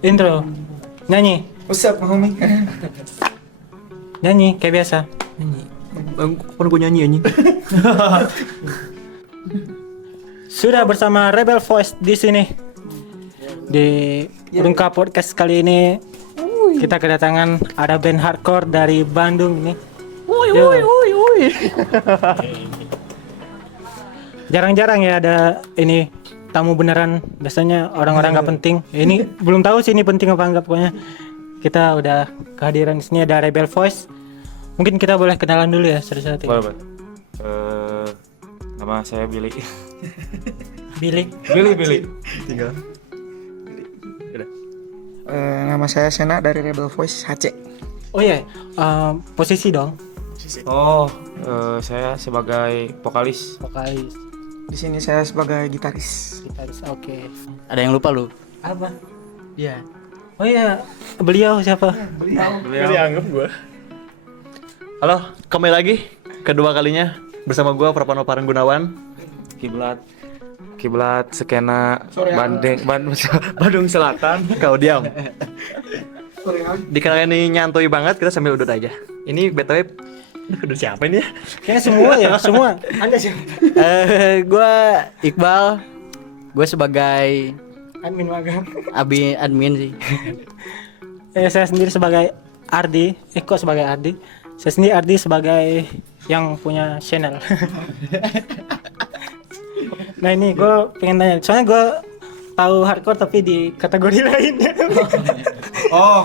Intro. Nyanyi. Usap homie. Nyanyi kayak biasa. Kapan gue nyanyi anjing? Sudah bersama Rebel Voice di sini. Di Rungka Podcast kali ini kita kedatangan ada band hardcore dari Bandung nih. Woi. Jarang-jarang ya ada ini tamu beneran. Biasanya orang-orang nggak penting. Ini belum tahu sih ini penting apa enggak, pokoknya kita udah kehadiran di sini ada Rebel Voice. Mungkin kita boleh kenalan dulu ya satu-satu. Boleh. Nama saya Billy. Billy. Tinggal. Nama saya Sena dari Rebel Voice HC. Oh iya, posisi dong. Saya sebagai vokalis. Vokalis. Di sini saya sebagai gitaris. Gitaris. Oke. Ada yang lupa lu? Apa? Iya. Oh iya, beliau siapa? Dianggap gua. Halo, kembali lagi kedua kalinya bersama gua Prapano Parang Gunawan. Kiblat skena Bandung Selatan. Kau diam. Dikenalin ini nyantuy banget, kita sambil udut aja. Ini BTW udah siapa ini ya? Kayaknya semua ya, semua. Anda siapa? Gua Iqbal. Gue sebagai Admin magang. admin sih. Saya sendiri sebagai Ardi. Kok sebagai Ardi? Saya sendiri Ardi sebagai yang punya channel. Nah ini gue pengen tanya, soalnya gue tahu hardcore tapi di kategori lainnya. Oh.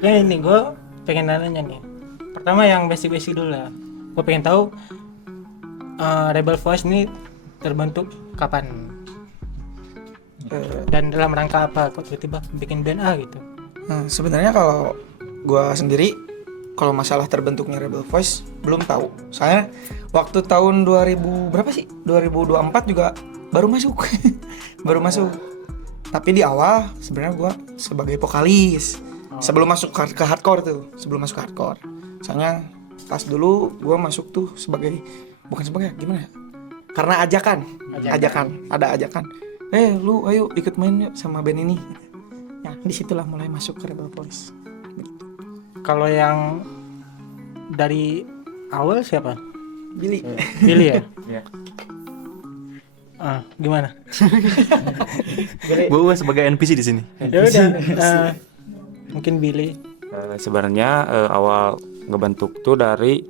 Ya ini gue pengen nanya nih. Pertama yang basic-basic dulu lah. Gue pengen tahu Rebel Voice ini terbentuk kapan? Dan dalam rangka apa? Kok tiba-tiba bikin band A gitu? Nah, sebenarnya kalau gua sendiri kalau masalah terbentuknya Rebel Voice belum tahu. Saya waktu tahun 2000 berapa sih? 2024 juga baru masuk. Baru masuk. Tapi di awal sebenarnya gua sebagai vokalis. Sebelum masuk ke hardcore tuh, sebelum masuk hardcore. Soalnya pas dulu gua masuk tuh bukan sebagai gimana ya? Karena ajakan. Ada ajakan. Lu ayo ikut main yuk sama band ini. Ya, disitulah mulai masuk ke Rebel Voice. Kalau yang dari awal siapa? Billy. Billy ya? Iya. Gimana? Gue sebagai NPC di sini. Ya udah, mungkin Billy. Sebenarnya awal ngebentuk tuh dari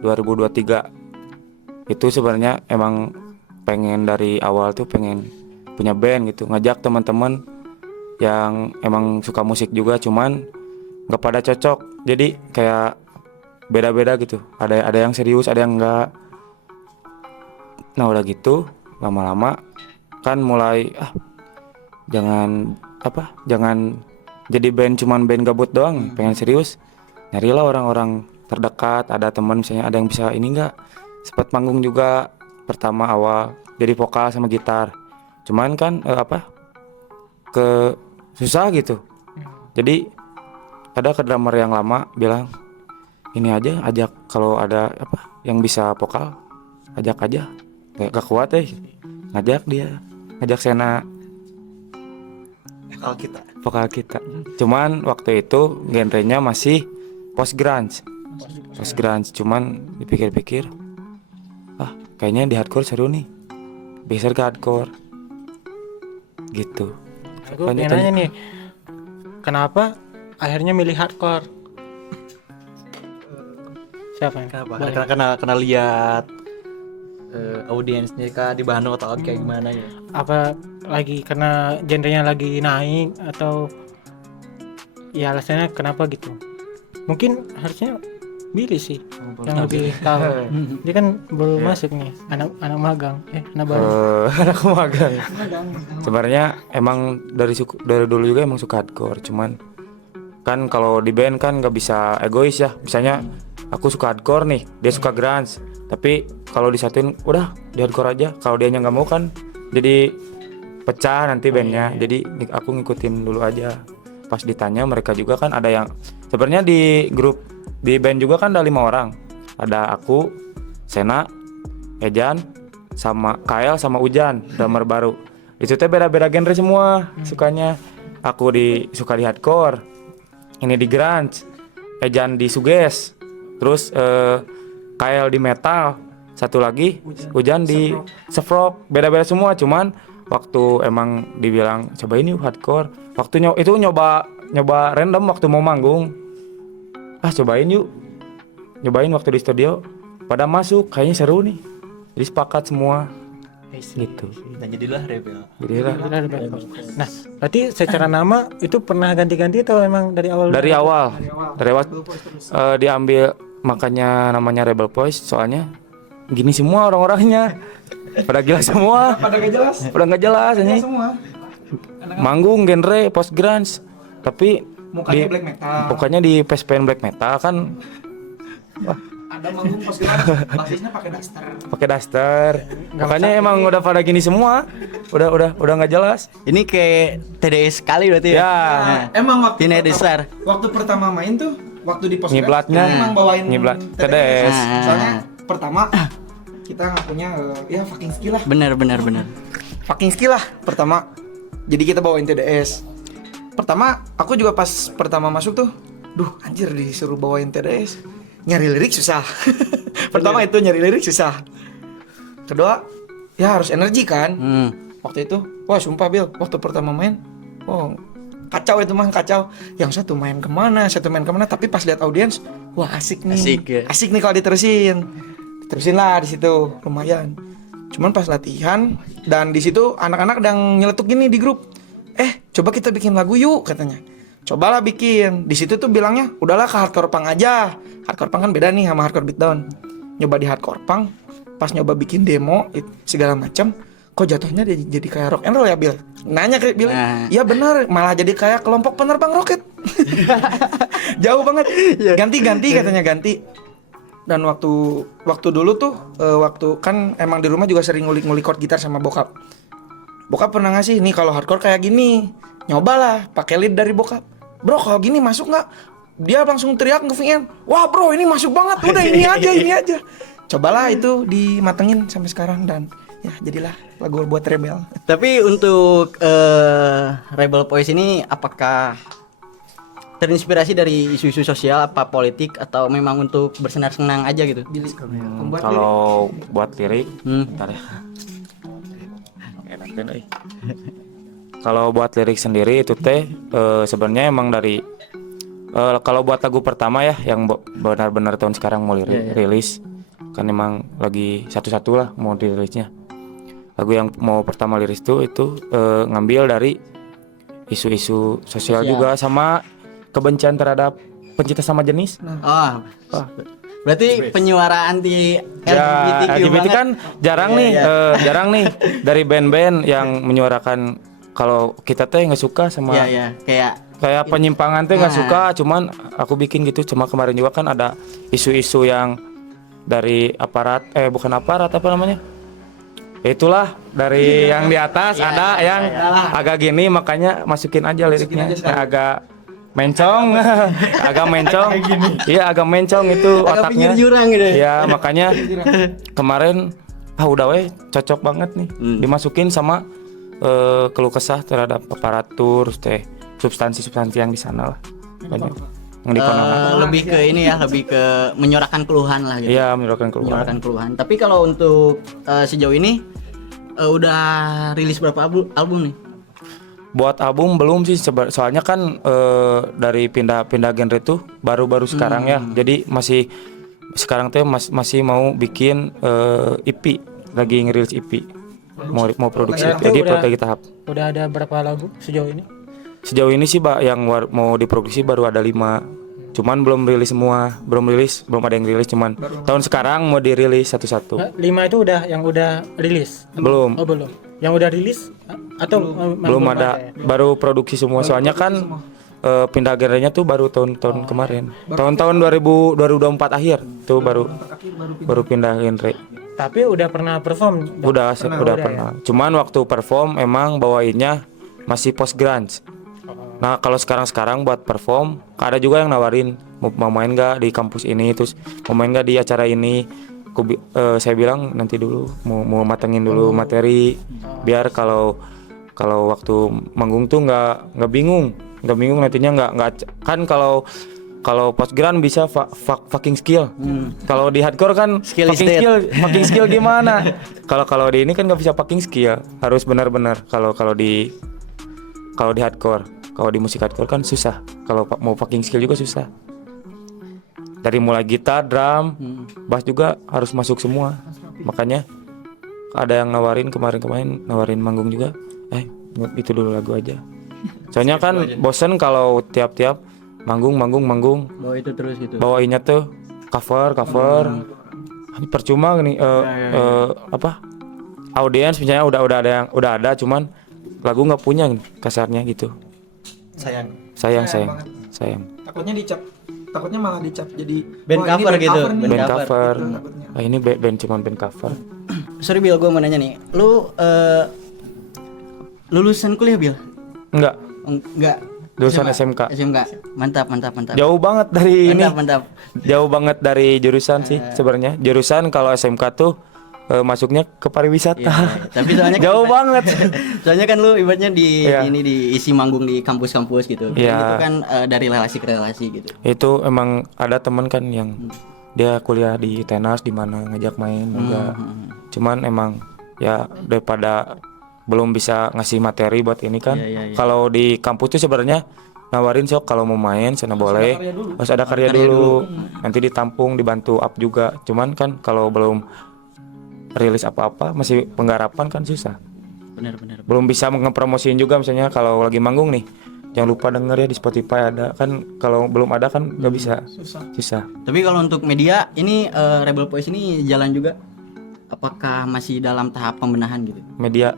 2023. Itu sebenarnya emang pengen dari awal tuh pengen punya band gitu, ngajak teman-teman yang emang suka musik juga, cuman nggak pada cocok, jadi kayak beda-beda gitu, ada yang serius, ada yang enggak. Nah udah gitu lama-lama kan mulai jangan jadi band cuman band gabut doang, pengen serius, nyarilah orang-orang terdekat, ada teman misalnya ada yang bisa ini enggak, sempat manggung juga pertama awal jadi vokal sama gitar, cuman kan susah gitu. Jadi ada ke drummer yang lama bilang ini aja, ajak kalau ada yang bisa vokal ajak aja, gak kuat ngajak Sena vokal kita. Cuman waktu itu genrenya masih post grunge, cuman dipikir-pikir kayaknya di hardcore seru nih, geser ke hardcore gitu. Gue pengen nanya nih, kenapa akhirnya milih hardcore? Siapa yang? Karena lihat audiensnya kah di Bandung atau kayak gimana ya? Apa lagi karena genrenya lagi naik atau ya alasannya kenapa gitu? Mungkin harusnya Billy sih yang lebih tahu. Dia kan baru masuk nih, anak magang, anak baru. Anak magang. Sebenarnya emang dari dulu juga emang suka hardcore, cuman kan kalau di band kan nggak bisa egois ya. Misalnya aku suka hardcore nih, dia suka grunge, tapi kalau disatuin udah di hardcore aja. Kalau dianya nggak mau kan jadi pecah nanti bandnya. Jadi aku ngikutin dulu aja. Pas ditanya mereka juga kan ada yang sebenarnya di grup di band juga kan ada 5 orang. Ada aku, Sena, Ejan, sama Kael sama Ujan, drummer baru. Itu teh beda-beda genre semua sukanya. Aku suka di hardcore, ini di grunge, Ejan di suges, terus Kael di metal, satu lagi Hujan di surf-rock. Beda-beda semua, cuman waktu emang dibilang coba ini hardcore, waktu itu nyoba random waktu mau manggung, cobain yuk, nyobain waktu di studio, pada masuk kayaknya seru nih, jadi sepakat semua gitu. Dan jadilah Rebel. Jadilah Nah, berarti secara nama itu pernah ganti-ganti atau emang dari awal? dari awal diambil, makanya namanya Rebel Voice, soalnya gini semua orang-orangnya pada gila semua, Pada gak jelas. udah nggak jelas ini Semua. manggung genre post grunge, tapi Mukanya black metal. pokoknya di PSPN black metal kan Ada manggung pas kita basisnya pakai daster. pakai daster, makanya emang udah pada gini semua, udah nggak jelas Ini kayak TDS sekali berarti ya. ya. Emang waktu Tina pertama- Desar. Waktu pertama main tuh, waktu di pos Ngiblatnya. emang bawain Ngiblat TDS. TDS. Soalnya pertama kita nggak punya ya fucking skill lah. Benar. Fucking skill lah pertama. Jadi kita bawain TDS. Pertama aku juga pas pertama masuk tuh, anjir disuruh bawain TDS. Nyari lirik susah. Pertama itu nyari lirik susah. Kedua, ya harus energi kan. Waktu itu, wah sumpah Bil, waktu pertama main, kacau itu mah kacau. Yang satu main kemana, tapi pas lihat audiens, wah asik nih. Asik, ya. Asik nih kalau diterusin lah di situ, lumayan. Cuman pas latihan dan di situ anak-anak sedang nyeletuk gini di grup. Coba kita bikin lagu yuk katanya. Cobalah bikin. Di situ tuh bilangnya, udahlah ke hardcore punk aja. Hardcore punk kan beda nih sama hardcore beatdown. Nyoba di hardcore punk, pas nyoba bikin demo segala macam, kok jatuhnya jadi kayak rock and roll ya Bill? Nanya ke Bill, iya benar, malah jadi kayak kelompok penerbang roket. Jauh banget. Ganti katanya ganti. Dan waktu dulu tuh waktu kan emang di rumah juga sering ngulik-ngulik chord gitar sama bokap. Bokap pernah ngasih nih kalau hardcore kayak gini, nyobalah pakai lead dari bokap. Bro kalau gini masuk nggak? Dia langsung teriak ke VM, wah bro ini masuk banget, udah ini aja. Cobalah itu dimatengin sampai sekarang dan ya jadilah lagu buat Rebel. Tapi untuk Rebel Voice ini apakah terinspirasi dari isu-isu sosial apa politik atau memang untuk bersenang-senang aja gitu? Kalau buat lirik, bentar ya. Kalau buat lirik sendiri itu teh sebenarnya emang dari kalau buat lagu pertama ya yang benar-benar tahun sekarang mau rilis kan emang lagi satu-satu lah mau dirilisnya. Lagu yang mau pertama liris itu ngambil dari isu-isu sosial juga sama kebencian terhadap pencinta sama jenis. Berarti penyuara anti LGBTQ LGBT banget. kan jarang nih dari band-band yang menyuarakan kalau kita teh nggak suka sama kayak penyimpangan teh nggak suka, cuman aku bikin gitu. Cuma kemarin juga kan ada isu-isu yang dari aparat bukan aparat apa namanya, itulah dari yang di atas ada yang agak gini, makanya masukin aja liriknya yang agak mencong. Iya agak mencong itu Agak otaknya pinggir jurang gitu ya. ya makanya kemarin udah cocok banget nih dimasukin sama keluh kesah terhadap aparatur teh substansi yang di sana lah banyak yang dipengaruhi. Lebih ke ini ya, lebih ke menyuarakan keluhan lah gitu. Iya menyuarakan keluhan. Menyuarakan keluhan. Tapi kalau untuk sejauh ini udah rilis berapa album nih? Buat album belum sih soalnya kan dari pindah genre tuh baru-baru sekarang ya. Jadi masih sekarang tuh masih mau bikin EP, lagi ngerilis EP. Mau produksi. Jadi produksi tahap. Udah ada berapa lagu sejauh ini? Sejauh ini sih yang mau diproduksi baru ada 5. Cuman belum rilis semua, belum ada yang rilis, cuman tahun sekarang mau dirilis satu-satu. 5 itu yang udah rilis? Belum. Oh belum. Yang udah rilis atau belum ada ya? baru produksi semua. Soalnya kan pindah genrenya tuh baru tahun-tahun kemarin. Tahun-tahun 2024 akhir tuh baru pindah genre. Tapi udah pernah perform? Udah pernah. Ya? Cuman waktu perform emang bawainnya masih post grunge. Nah kalau sekarang buat perform ada juga yang nawarin mau main nggak di kampus ini, terus mau main nggak di acara ini. Saya bilang nanti dulu mau matengin dulu materi biar kalau Kalau waktu manggung tuh nggak bingung nantinya nggak kan kalau postgrad bisa fucking skill. Kalau di hardcore kan Skill is fucking dead. skill gimana? Kalau di ini kan nggak bisa fucking skill, harus benar-benar. Kalau di hardcore, kalau di musik hardcore kan susah. Kalau mau fucking skill juga susah. Dari mulai gitar, drum, bass juga harus masuk semua. Makanya ada yang nawarin kemarin nawarin manggung juga. Itu dulu lagu aja. Soalnya kan bosen kalau tiap-tiap manggung. Bahwa itu terus gitu. Bawainnya tuh cover. Percuma nih audiens misalnya udah ada cuman lagu nggak punya kasarnya gitu. Sayang. Takutnya malah dicap jadi Band wah, ini cover gitu, nih. Band cover. Takutnya. Ini band cuman band cover. Sorry Bil, gue mau nanya nih. Lu lulusan kuliah Bil? Enggak, Enggak. lulusan SMK. Mantap. Jauh banget dari ini. Mantap. Jauh banget dari jurusan sih sebenarnya. Jurusan kalau SMK tuh masuknya ke pariwisata. Iya. Tapi soalnya kan Jauh banget. soalnya kan lu ibaratnya di Iya. ini diisi manggung di kampus-kampus gitu. Iya. Itu kan dari relasi ke relasi gitu. Itu emang ada teman kan yang dia kuliah di tenas di mana ngajak main juga. Cuman emang ya daripada belum bisa ngasih materi buat ini kan. Iya. Kalau di kampus tuh sebenarnya nawarin sok kalau mau main sana boleh. Harus ada karya dulu. Nanti ditampung dibantu up juga. Cuman kan kalau belum rilis apa-apa masih penggarapan kan susah. Bener. Belum bisa ngepromosiin juga misalnya kalau lagi manggung nih. Jangan lupa denger ya di Spotify ada kan, kalau belum ada kan nggak bisa. Susah. Tapi kalau untuk media ini Rebel Voice ini jalan juga. Apakah masih dalam tahap pembenahan gitu? Media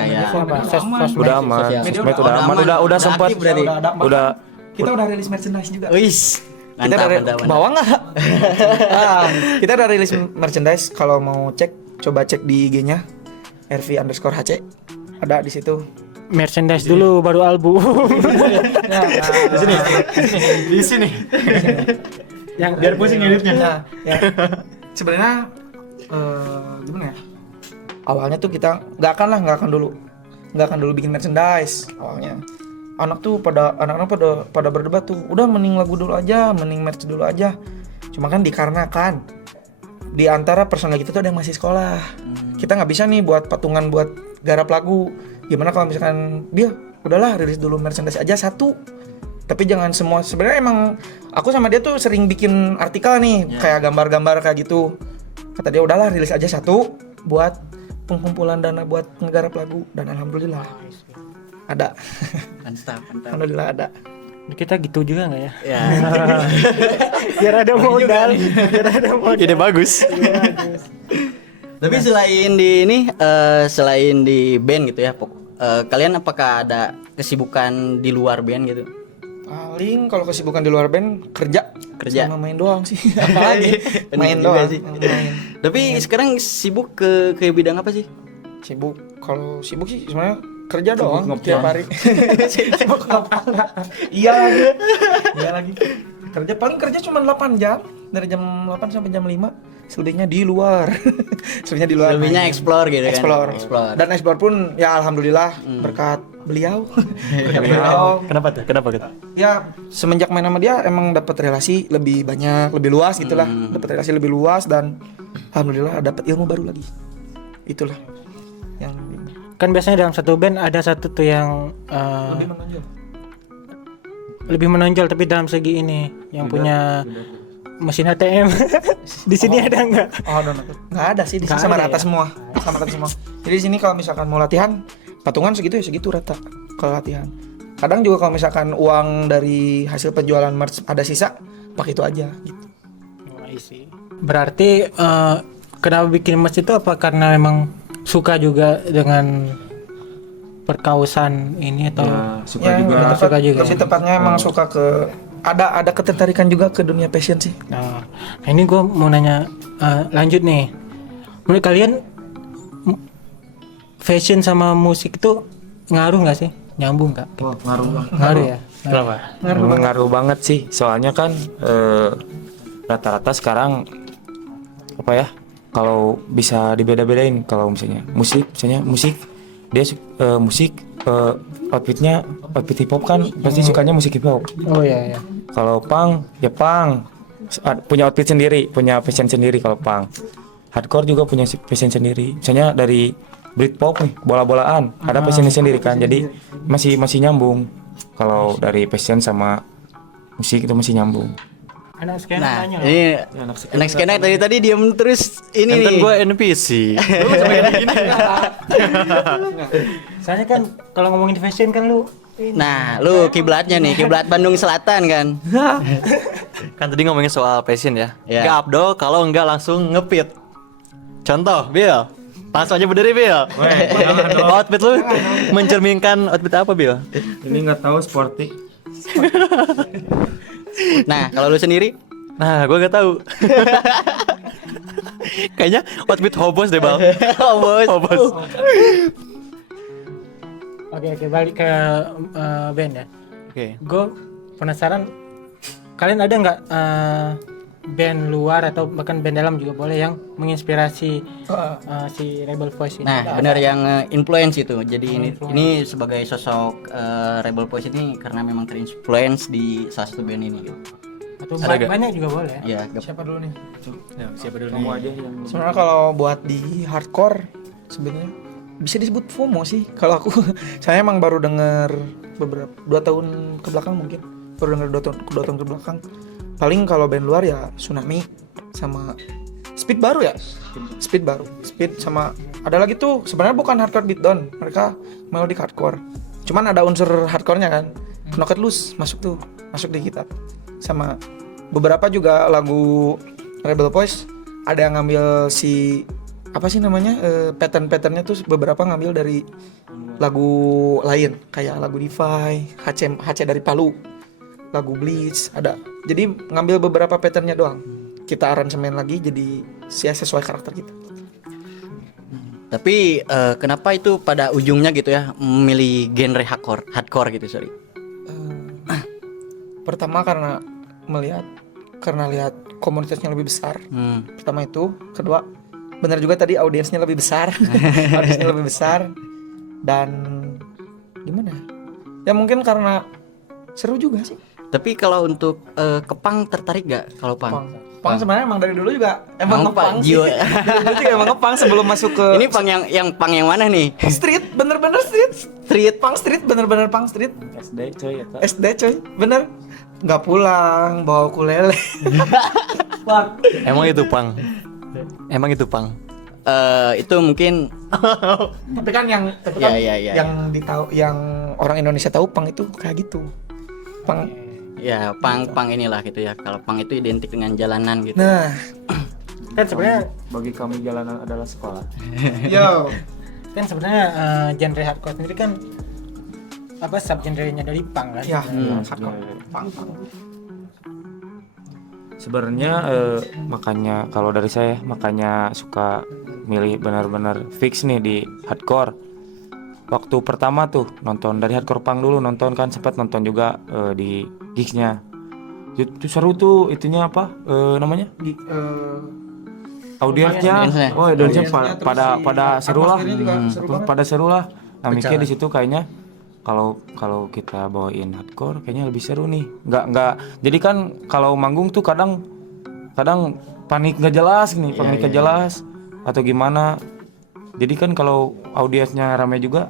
Kayak udah aman. Sosial. Sosmed udah aman, udah sempat aktif berarti. udah Kita udah rilis merchandise juga. Wis. Kita Mantap. bawa nggak? Kita udah rilis merchandise. Kalau mau cek, coba cek di IG-nya RV_HC. Ada di situ. Merchandise dulu baru album. Di sini. Yang Biar pusing editnya. Nah, ya. Sebenarnya gimana ya? Awalnya tuh kita nggak akan dulu bikin merchandise awalnya. Anak-anak pada berdebat tuh, udah mending lagu dulu aja, mending merch dulu aja. Cuma kan dikarenakan di antara personal kita tuh ada yang masih sekolah. Kita nggak bisa nih buat patungan buat garap lagu. Gimana kalau misalkan dia udahlah rilis dulu merchandise aja satu. Tapi jangan semua. Sebenarnya emang aku sama dia tuh sering bikin artikel nih, kayak gambar-gambar kayak gitu. Kata dia udahlah rilis aja satu buat pengumpulan dana buat ngegarap lagu, dan alhamdulillah ada. Mantap. Alhamdulillah ada. kita gitu juga nggak ya? Ya. Biar ada modal. Ide bagus. Tapi selain di ini, selain di band gitu ya, kalian apakah ada kesibukan di luar band gitu? Paling kalau kesibukan di luar band kerja sama main doang sih. Apalagi Bener main juga doang. sih. Main. Tapi sekarang sibuk ke bidang apa sih? Sibuk, kalau sibuk sih sebenarnya kerja doang tiap hari. Sibuk ngepang. Iya lagi. Kerja cuma 8 jam, dari jam 8 sampai jam 5. Selebihnya di luar. Selebihnya explore gitu kan. Explore. Dan explore pun ya alhamdulillah berkat beliau. Berkat beliau. Kenapa gitu? Ya semenjak main sama dia emang dapat relasi lebih banyak, lebih luas gitulah. Dapat relasi lebih luas dan alhamdulillah dapat ilmu baru lagi. Itulah yang Kan biasanya dalam satu band ada satu tuh yang lebih menonjol. lebih menonjol, tapi dalam segi ini yang punya mesin ATM. Di sini ada nggak? Oh, nggak ada sih di sini, Nggak sama ada rata ya? semua. Sama rata semua. Jadi di sini kalau misalkan mau latihan, patungan segitu ya segitu rata kalau latihan. Kadang juga kalau misalkan uang dari hasil penjualan merch ada sisa, pakai itu aja gitu. Berarti kenapa bikin merch itu, apa karena memang suka juga dengan perkausan ini atau Ya, suka juga. lebih tepatnya emang suka ke ada ketertarikan juga ke dunia fashion sih. Nah, ini gue mau nanya lanjut nih. Menurut kalian fashion sama musik itu ngaruh nggak sih? Nyambung nggak? Ngaruh ya. Kenapa? Ngaruh banget sih, soalnya kan rata-rata sekarang apa ya, kalau bisa dibeda-bedain, kalau misalnya musik dia musik outfitnya outfit hip hop kan pasti sukanya musik hip hop. Oh iya ya. Kalau punk ya punk punya outfit sendiri, punya fashion sendiri. Kalau punk hardcore juga punya fashion sendiri. Misalnya dari Britpop nih, bola-bolaan ada fashionnya sendiri kan. Jadi masih nyambung. Kalau dari fashion sama musik itu masih nyambung. Anak skena Nah, nanya. ini anak skena tadi diam terus ini Kan nih. gue NPC. Lu sampai gini. Soalnya kan kalau ngomongin fashion kan lu Nah, lu kiblatnya nih, kiblat Bandung Selatan kan. Kan tadi ngomongin soal passion ya. Ya. Nggak abdol kalau nggak langsung ngepit. Contoh, Bill. Langsung aja berdiri, Bill. Outfit lu mencerminkan outfit apa, Bill? Ini nggak tahu sporty. Nah, kalau lu sendiri? Nah, gue nggak tahu. Kayaknya outfit hobos deh, Bal. Oh, bos. Hobos. Oke, balik ke band ya. Oke. Gue penasaran, kalian ada nggak band luar atau bahkan band dalam juga boleh yang menginspirasi si Rebel Voice ini? Nah, benar yang influence itu. Jadi ini sebagai sosok Rebel Voice ini karena memang terinfluence di salah satu band ini gitu. Atau Ada nggak? banyak juga boleh. Ya, Siapa dulu nih? Siapa dulu Kamu aja yang Sebenarnya kalau buat di hardcore sebenarnya bisa disebut FOMO sih. Kalau aku saya emang baru denger beberapa 2 tahun ke belakang mungkin. Baru denger 2 tahun ke belakang. Paling kalau band luar ya Tsunami sama Speed baru ya. Speed baru. Speed sama ada lagi tuh sebenarnya bukan hardcore beatdown. Mereka melodic hardcore. Cuman ada unsur hardcore-nya kan. Knocked Loose masuk tuh. Masuk di kita. Sama beberapa juga lagu Rebel Voice ada yang ngambil si apa sih namanya pattern-patternnya tuh beberapa ngambil dari lagu lain kayak lagu Defy, HC dari Palu, lagu Bleach ada. Jadi ngambil beberapa patternnya doang. Kita aransemen lagi jadi sesuai karakter kita. tapi kenapa itu pada ujungnya gitu ya memilih genre hardcore gitu, sorry. Pertama karena lihat komunitasnya lebih besar. Pertama itu, kedua benar juga tadi audiensnya lebih besar. Audiensnya lebih besar dan gimana? Ya mungkin karena seru juga sih. Tapi kalau untuk ke punk tertarik gak kalau punk? Pang sebenarnya emang dari dulu juga emang ngepang sih. jiwa. Dari dulu juga emang ngepang sebelum masuk ke Ini punk yang mana nih? street, bener-bener street, pang street, bener-bener pang street. SD coy ya. SD coy, bener. Nggak pulang, bawa ukulele. Emang itu pang. Emang itu pang. Itu mungkin Tapi kan yang Ya. yang orang Indonesia tahu pang itu kayak gitu. Pang. ya punk inilah gitu ya. Kalau punk itu identik dengan jalanan gitu. Nah, Kan sebenarnya Bagi kami jalanan adalah sekolah. yo. kan sebenarnya genre hardcore sendiri kan apa sub genre-nya dari punk kan. Ya, pang. Sebenarnya makanya kalau dari saya makanya suka milih benar-benar fix nih di hardcore. Waktu pertama tuh nonton dari hardcore punk dulu, nonton kan sempat nonton juga di gigsnya. Itu seru tuh itunya apa namanya? Audiensnya. Audiensnya. Oh, audiensnya Audiensnya, pada terus si seru lah. atmosfernya juga seru banget. Pada seru lah. Nah, mikir Pecah. di situ kayaknya kalau kita bawain hardcore kayaknya lebih seru nih. Nggak. Jadi kan kalau manggung tuh kadang panik nggak jelas nih, panik nggak jelas atau gimana. Jadi kan kalau audiensnya ramai juga,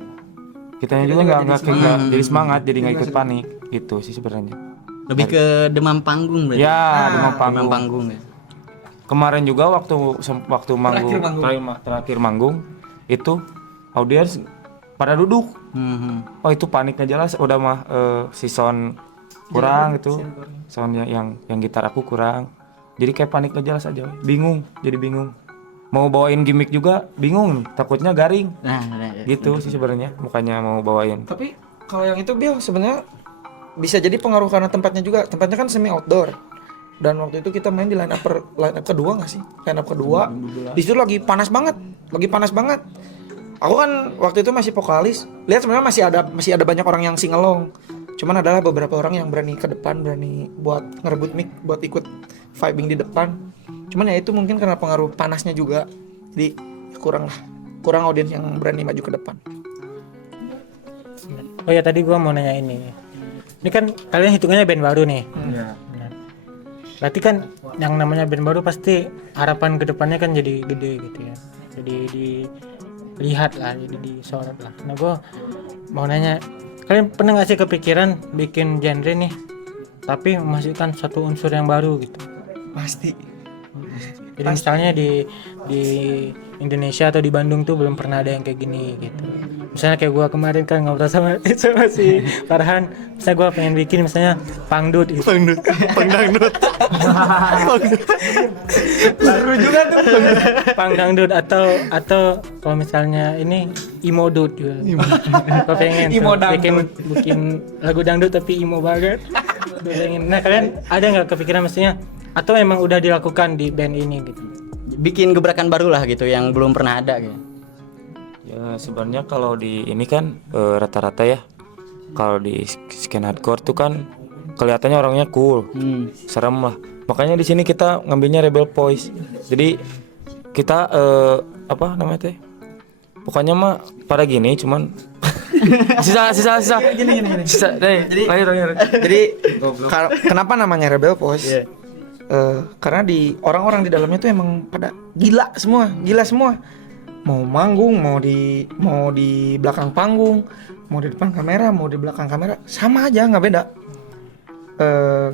kitanya juga nggak jadi semangat, jadi nggak ikut panik gitu sih sebenarnya. Lebih ke demam panggung berarti. Ya, demam Demam panggung. panggung ya. Kemarin juga waktu manggung terakhir manggung itu audiens pada duduk. Oh itu panik nggak jelas, udah mah si sound kurang gitu, soundnya yang gitar aku kurang, jadi kayak panik nggak jelas aja, bingung, jadi bingung. Mau bawain gimmick juga bingung, takutnya garing, Nah, gitu sih sebenarnya, bukannya mau bawain. Tapi kalau yang itu Bill sebenarnya bisa jadi pengaruh karena tempatnya juga. Tempatnya kan semi outdoor. Dan waktu itu kita main di line up kedua nggak sih? Line up kedua. Di situ lagi panas banget. Aku kan waktu itu masih vokalis. Lihat sebenarnya masih ada banyak orang yang singelong. Cuman adalah beberapa orang yang berani ke depan, berani buat ngerebut mic, buat ikut vibing di depan. Cuman ya itu mungkin karena pengaruh panasnya juga. Jadi kurang audiens yang berani maju ke depan. Oh ya tadi gua mau nanya ini. Ini kan kalian hitungannya band baru nih. Iya. Nah, berarti kan yang namanya band baru pasti harapan kedepannya kan jadi gede gitu ya. Jadi dilihat lah, jadi disorot lah. Nah gua mau nanya, kalian pernah nggak sih kepikiran bikin genre nih, tapi memasukkan satu unsur yang baru gitu? Pasti. Jadi misalnya di Indonesia atau di Bandung tuh belum pernah ada yang kayak gini gitu. Misalnya kayak gua kemarin kan ngobrol sama si Farhan, misalnya gua pengen bikin misalnya pangdut gitu. Pangdangdut. Seru juga tuh. Pangdangdut atau kalau misalnya ini imodut juga. Gua pengen tuh Imo dangdut. bikin lagu dangdut tapi imo banget. Gua pengen. Nah, kalian ada nggak kepikiran maksudnya atau emang udah dilakukan di band ini gitu? Bikin gebrakan baru lah gitu yang belum pernah ada gitu. Ya sebenarnya kalau di ini kan rata-rata ya, kalau di skena hardcore tuh kan kelihatannya orangnya cool, serem lah. Makanya di sini kita ngambilnya Rebel Voice. Jadi kita apa namanya teh? Pokoknya mah pada gini, cuman sisa Gini. sisa deh. Lanjut. Jadi kenapa namanya Rebel Voice? Iya. Karena di orang-orang di dalamnya tuh emang pada gila semua. Mau manggung, mau di belakang panggung, mau di depan kamera, mau di belakang kamera, sama aja, nggak beda.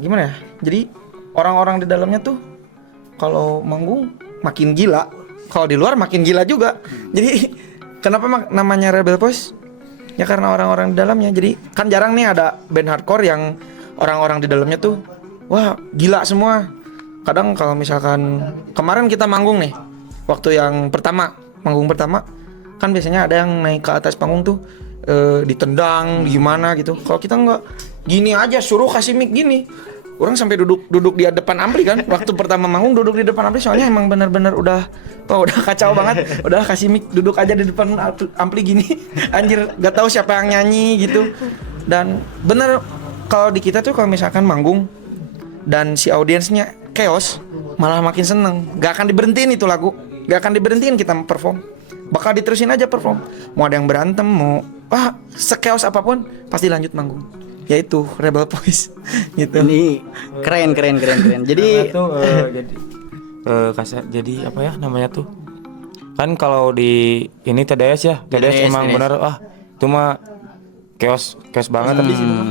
Gimana ya? Jadi orang-orang di dalamnya tuh kalau manggung makin gila, kalau di luar makin gila juga. Jadi kenapa namanya Rebel Voice? Ya karena orang-orang di dalamnya. Jadi kan jarang nih ada band hardcore yang orang-orang di dalamnya tuh wah gila semua. Kadang kalau misalkan kemarin kita manggung nih, waktu yang manggung pertama kan biasanya ada yang naik ke atas panggung tuh ditendang gimana gitu. Kalau kita nggak, gini aja suruh kasih mic gini. Orang sampai duduk di depan ampli kan. Waktu pertama manggung duduk di depan ampli soalnya emang benar-benar udah kacau banget. Udah kasih mic duduk aja di depan ampli gini. Anjir, gak tahu siapa yang nyanyi gitu. Dan bener kalau di kita tuh kalau misalkan manggung dan si audiensnya chaos, malah makin seneng. Gak akan diberhentiin itu lagu, gak akan diberhentiin kita perform, bakal diterusin aja perform. Mau ada yang berantem, mau sekeos apapun pasti lanjut manggung. Yaitu Rebel Voice gitu. Ini keren. Jadi jadi apa ya namanya tuh? Kan kalau di ini TDS ya, TDS emang TDS. bener itu mah chaos banget.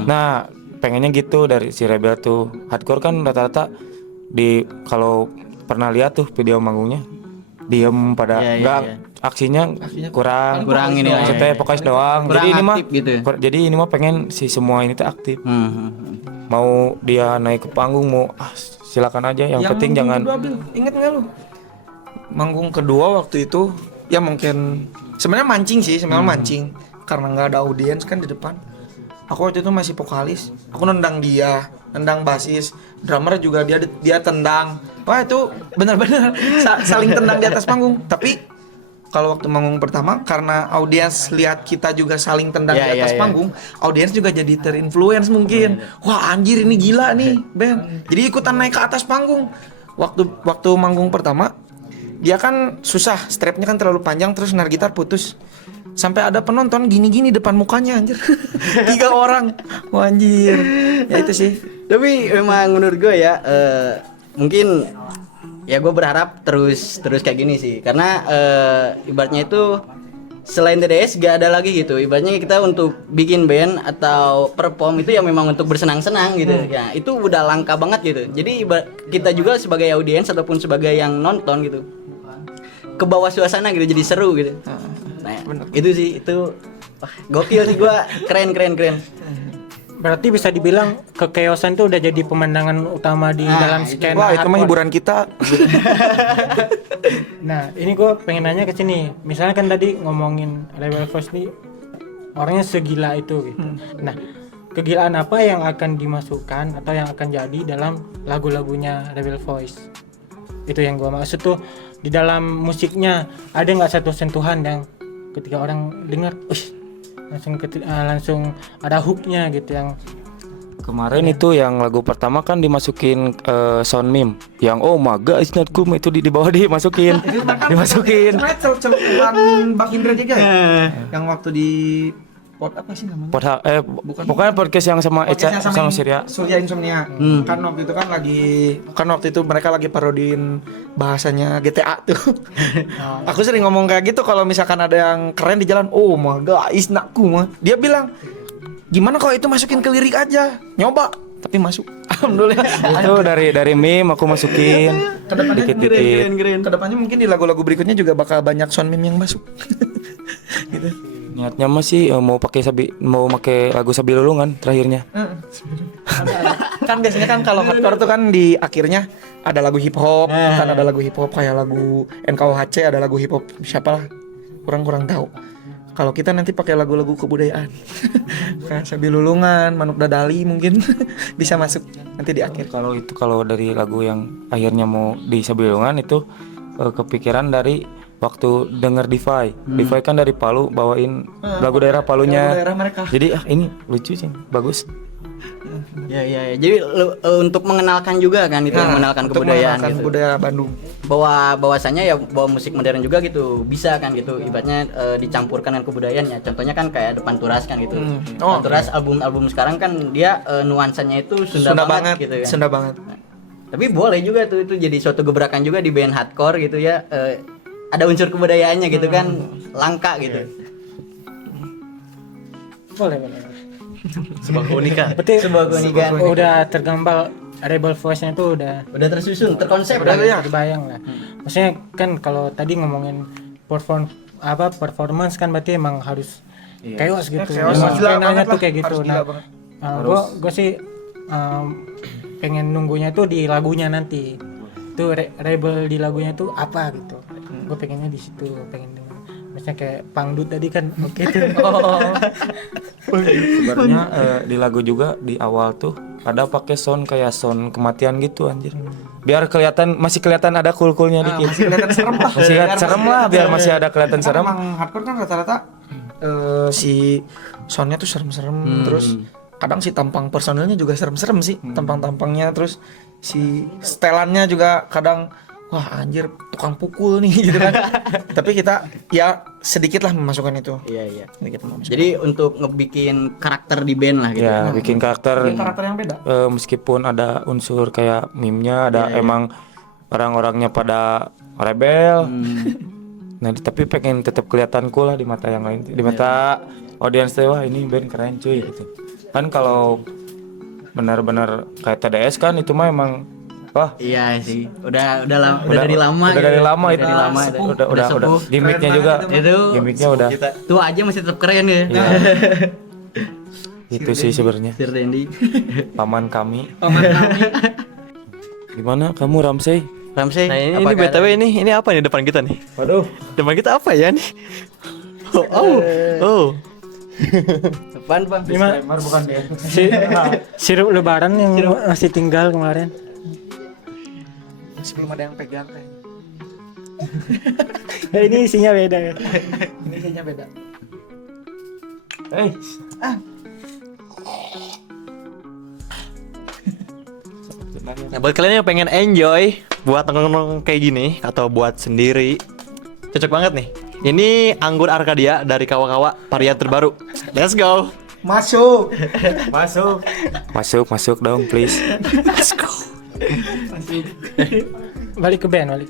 Nah, pengennya gitu dari si Rebel tuh. Hardcore kan rata-rata kalau pernah lihat tuh video manggungnya diem pada Iya, enggak iya. aksinya kurang ini lah, maksudnya iya. pokoknya doang. Kurang Jadi ini mah aktif gitu ya? jadi ini mah pengen si semua ini tuh aktif. Mau dia naik ke panggung mau silakan aja, yang penting jangan Ingat nggak lu? Manggung kedua waktu itu ya mungkin sebenarnya mancing karena nggak ada audiens kan di depan. Aku waktu itu masih vokalis, aku nendang dia, nendang basis, drummer juga dia tendang. Wah itu benar-benar saling tendang di atas panggung. Tapi kalau waktu manggung pertama karena audiens lihat kita juga saling tendang di atas panggung, audiens juga jadi terinfluence mungkin. Wah anjir ini gila nih band. Jadi ikutan naik ke atas panggung. Waktu manggung pertama dia kan susah, strapnya kan terlalu panjang, terus nar gitar putus. Sampai ada penonton gini-gini depan mukanya anjir. 3 orang. Wah anjir. Ya itu sih. Tapi memang menurut gue ya mungkin ya gue berharap terus kayak gini sih, karena ibaratnya itu selain TDS gak ada lagi gitu. Ibaratnya kita untuk bikin band atau perform itu ya memang untuk bersenang-senang gitu. Ya itu udah langka banget gitu. Jadi kita juga sebagai audiens ataupun sebagai yang nonton gitu ke bawah suasana gitu, jadi seru gitu. Nah, itu sih wah, gokil sih, gua keren. Berarti bisa dibilang kekeosan itu udah jadi pemandangan utama di dalam skena. Wah itu mah hardcore. hiburan kita. Nah, ini gue pengen nanya ke sini. Misalnya kan tadi ngomongin Rebel Voice nih orangnya segila itu gitu. Nah, kegilaan apa yang akan dimasukkan atau yang akan jadi dalam lagu-lagunya Rebel Voice? Itu yang gue maksud tuh, di dalam musiknya ada nggak satu sentuhan yang ketika orang dengar, langsung ada hooknya gitu yang kemarin itu yang lagu pertama kan dimasukin sound meme yang oh my god it's not cool, itu di bawah dimasukin. Sebenarnya celupan Bak Indra juga ya? Yang waktu di apa sih namanya? Pokoknya podcast yang sama Eca Podcastnya sama Surya. Surya Insomnia. Kan waktu itu waktu itu mereka lagi parodiin bahasanya GTA tuh. Aku sering ngomong kayak gitu kalau misalkan ada yang keren di jalan, oh my guys, nakku mah. Dia bilang, gimana kalau itu masukin ke lirik aja? Nyoba, tapi masuk. Alhamdulillah. Itu dari meme aku masukin dikit-dikit. Kedepannya mungkin di lagu-lagu berikutnya juga bakal banyak sound meme yang masuk. Gitu. Niatnya masih mau pakai lagu Sabi Lulungan terakhirnya. Kan biasanya kan kalau hardcore tuh kan di akhirnya ada lagu hip hop, kan ada lagu hip hop kayak lagu NKOHC, ada lagu hip hop siapa lah, kurang tahu. Kalau kita nanti pakai lagu-lagu kebudayaan, kayak Sabi Lulungan, Manuk Dadali mungkin bisa masuk nanti di akhir. Kalau dari lagu yang akhirnya mau di Sabi Lulungan itu kepikiran dari waktu denger Defy. Defy kan dari Palu bawain lagu daerah Palunya. Lagu daerah mereka. Jadi ini lucu sih, bagus. Ya. Jadi untuk mengenalkan juga kan itu, mengenalkan untuk kebudayaan mengenalkan gitu. budaya Bandung. Bahwasanya ya bawa musik modern juga gitu bisa kan gitu, ibaratnya dicampurkan dengan kebudayaannya. Contohnya kan kayak Depan Turas kan gitu. Depan Turas album sekarang kan dia nuansanya itu Sunda banget gitu ya. Sunda banget. Tapi boleh juga tuh itu jadi suatu gebrakan juga di band hardcore gitu ya. Ada unsur kebudayaannya gitu kan, langka gitu. Boleh. Sebuah keunikan. Berarti Sebuah keunikan. udah tergambar Rebel Voice-nya tuh udah Udah tersusun, terkonsep Udah lah. ya. terbayang lah. Maksudnya kan kalau tadi ngomongin performance kan berarti emang harus chaos gitu. Chaos, Emang gila skenanya banget tuh lah, kayak gitu. harus Nah, gila banget. gue sih pengen nunggunya tuh di lagunya nanti. Tuh Rebel di lagunya tuh apa gitu. Gue pengennya di situ, pengen denger. Misalnya kayak Pangdut tadi kan oke tuh. Sebenarnya di lagu juga di awal tuh ada pakai sound kayak sound kematian gitu anjir. Biar masih kelihatan ada cool-coolnya dikit. Masih kelihatan serem lah. Masih kelihatan serem lah, biar masih ada kelihatan Kan serem. emang hardcore kan rata-rata si soundnya tuh serem-serem, terus kadang si tampang personilnya juga serem-serem sih, tampang-tampangnya, terus si setelannya juga kadang wah anjir tukang pukul nih gitu kan. Tapi kita ya sedikit lah memasukkan itu. Iya. Sedikit memasukkan. Jadi untuk ngebikin karakter di band lah gitu. Ya, bikin karakter Karakter yang beda. meskipun ada unsur kayak meme-nya, ada emang orang-orangnya pada rebel. Nah, tapi pengen tetap kelihatan cool lah di mata yang lain, di mata audiens tuh, wah ini band keren cuy gitu. Kan kalau benar-benar kayak TDS kan itu mah emang wah Iya sih. Udah dari lama. udah dari lama itu. Dari lama Udah gimmicknya juga. Itu Gimmicknya udah. tuh aja masih tetap keren ya. Iya. Itu sih sebenarnya Sir Dendi. paman kami. Gimana kamu Ramsey? Ramsey. Nah ini apakah BTW ini apa nih depan kita nih? Waduh. Depan kita apa ya nih? Oh. Apaan, Bang? Gimana? bukan dia. Sirup lebaran yang masih tinggal kemarin. Masih belum ada yang pegang kayak. Ini isinya beda ya. Ini kayaknya beda. Nah, buat kalian yang pengen enjoy buat nongkrong kayak gini atau buat sendiri, cocok banget nih. Ini anggur Arcadia dari Kawa-Kawa varian terbaru. Let's go. Masuk. Masuk dong please. Balik ke band.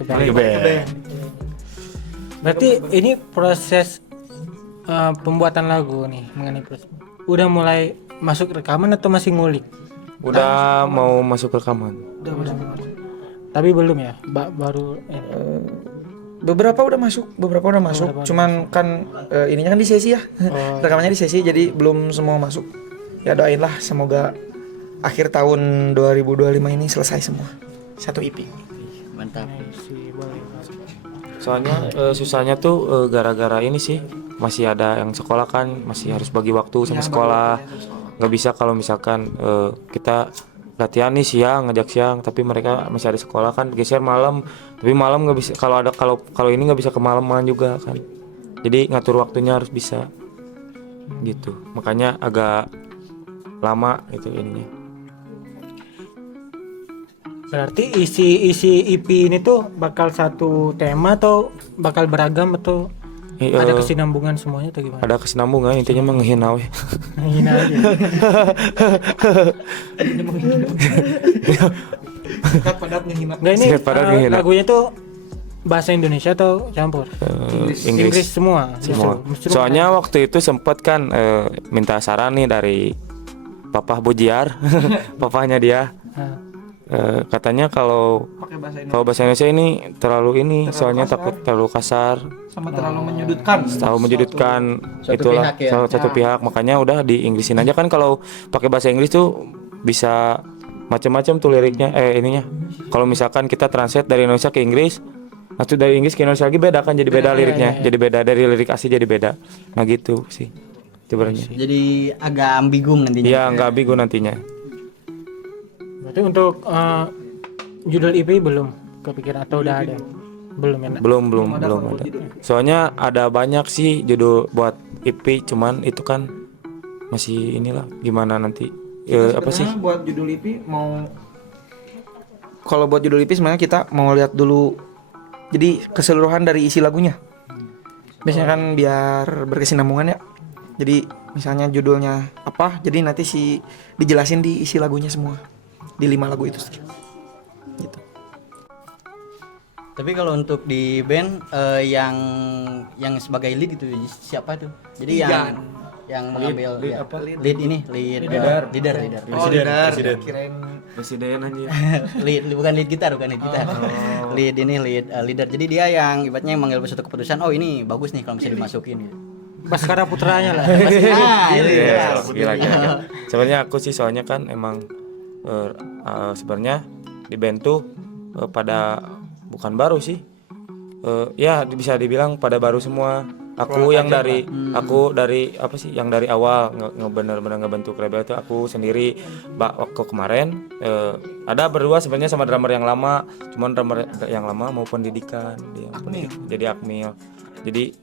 Berarti ini proses pembuatan lagu nih mengenai proses. Udah mulai masuk rekaman atau masih ngulik? Udah mau masuk rekaman. Udah. Tapi belum ya, baru Beberapa udah masuk. Cuman kan ininya kan di sesi ya. Rekamannya di sesi, jadi belum semua masuk. Ya doain lah semoga akhir tahun 2025 ini selesai semua. Satu EP. Mantap. Soalnya susahnya tuh gara-gara ini sih, masih ada yang sekolah kan, masih harus bagi waktu sama sekolah. Nggak bisa kalau misalkan kita latihan nih siang, ngajak siang, tapi mereka masih ada sekolah kan, geser malam. Tapi malam nggak bisa, kalau ini nggak bisa kemalaman juga kan. Jadi ngatur waktunya harus bisa gitu. Makanya agak lama itu ininya. berarti isi EP ini tuh bakal satu tema atau bakal beragam atau Ada kesinambungan semuanya atau gimana? ada kesinambungan, intinya mah ngehina we. Hina aja. Singkat padat ngehina. Nggak, ini Singkat padat ngehina. lagunya tuh bahasa Indonesia atau campur? Inggris semua. Semua. Justru Soalnya waktu itu sempet kan minta saran nih dari Papa Bujiar, papahnya dia. Nah, Katanya kalau Pakai bahasa Indonesia bahasa Indonesia ini terlalu ini, soalnya takut terlalu kasar, sama terlalu menyudutkan. terlalu menyudutkan Suatu itulah pihak ya. salah satu pihak. Makanya udah di Inggrisin aja kan, kalau pakai bahasa Inggris tuh bisa macam-macam tuh liriknya ininya. Kalau misalkan kita translate dari Indonesia ke Inggris, atau dari Inggris ke Indonesia lagi beda kan, jadi beda liriknya, jadi beda dari lirik asli jadi beda. Nah gitu sih sebenarnya. Jadi agak ambigu nantinya. Iya nggak ambigu nantinya. berarti untuk judul EP belum kepikiran atau udah ada? Belum ya? Nak? Belum ada. Soalnya ada banyak sih judul buat EP, cuman itu kan masih inilah gimana nanti. Apa sih? Sebenarnya buat judul EP kalau buat judul EP sebenarnya kita mau lihat dulu jadi keseluruhan dari isi lagunya. Biasanya kan biar berkesinambungan ya. Jadi misalnya judulnya apa, jadi nanti dijelasin di isi lagunya semua. Di 5 lagu itu gitu. Tapi kalau untuk di band yang sebagai lead itu siapa tuh? Jadi yang mengambil lead leader. Kirain Presiden aja. lead bukan lead gitar. Leader. Jadi dia yang ibaratnya mengambil suatu keputusan, oh ini bagus nih kalau bisa dimasukin gitu. Baskara Putranya lah. Gila. Sebenarnya aku sih soalnya kan emang sebenarnya di band tuh pada bukan baru sih. Ya bisa dibilang pada baru semua. Aku dari apa sih yang dari awal bener-bener ngebentuk Rebel itu aku sendiri. Waktu kemarin ada berdua sebenarnya sama drummer yang lama, cuman drummer yang lama mau pendidikan dia jadi Akmil. Jadi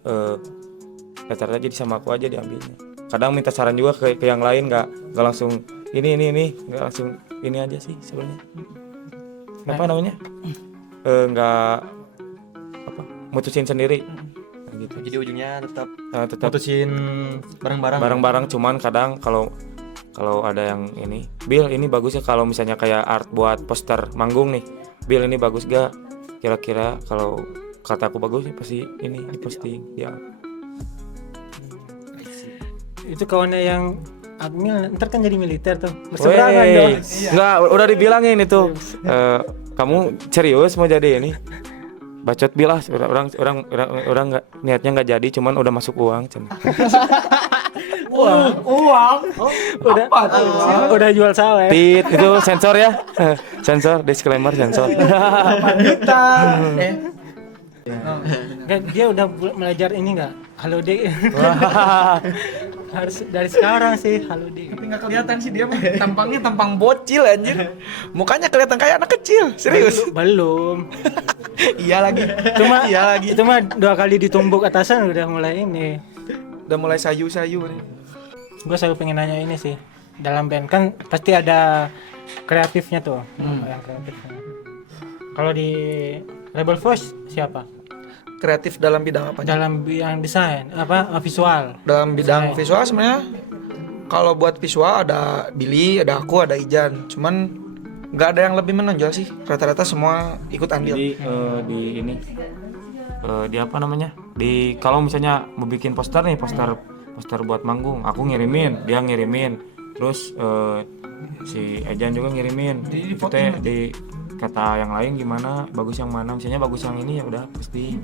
rata-rata jadi sama aku aja diambilnya. Kadang minta saran juga ke yang lain, nggak langsung ini nggak langsung ini aja sih sebenarnya. Apa namanya? Nggak apa mutusin sendiri. Gitu. Jadi ujungnya tetap Mutusin bareng-bareng. Cuman kadang kalau ada yang ini, Bill ini bagus ya kalau misalnya kayak art buat poster manggung nih. Bill ini bagus gak? Kira-kira kalau kata aku bagus ya pasti ini diposting ya. Itu kawannya yang Akmil ntar kan jadi militer tuh. Berseberangan dong. Enggak, udah dibilangin itu. Kamu serius mau jadi ini? Bacot bilah, orang nggak niatnya nggak jadi, cuman udah masuk uang. Uang. Udah jual sawah. Tit itu sensor ya, sensor disclaimer sensor. Kan dia udah belajar ini nggak? Halo D. Harus dari sekarang sih halo D. Tapi nggak kelihatan sih dia mah. Tampangnya tampang bocil anjir. Mukanya kelihatan kayak anak kecil. Serius. Belum. Iya lagi. Itu mah 2 kali ditumbuk atasan udah mulai ini. Udah mulai sayu-sayu nih. Gue selalu pengen nanya ini sih. Dalam band kan pasti ada kreatifnya tuh. Yang kreatifnya. Kalau di Rebel Voice siapa? Kreatif dalam bidang apa? Dalam bidang desain, visual. Dalam bidang visual sebenarnya kalau buat visual ada Billy, ada aku, ada Ijan. Cuman nggak ada yang lebih menonjol sih. Rata-rata semua ikut andil. Jadi di apa namanya? Di kalau misalnya mau bikin poster nih, poster buat manggung, aku ngirimin, dia ngirimin. Terus si Ejan juga ngirimin. Di kata yang lain gimana, bagus yang mana, misalnya bagus yang ini ya udah pasti.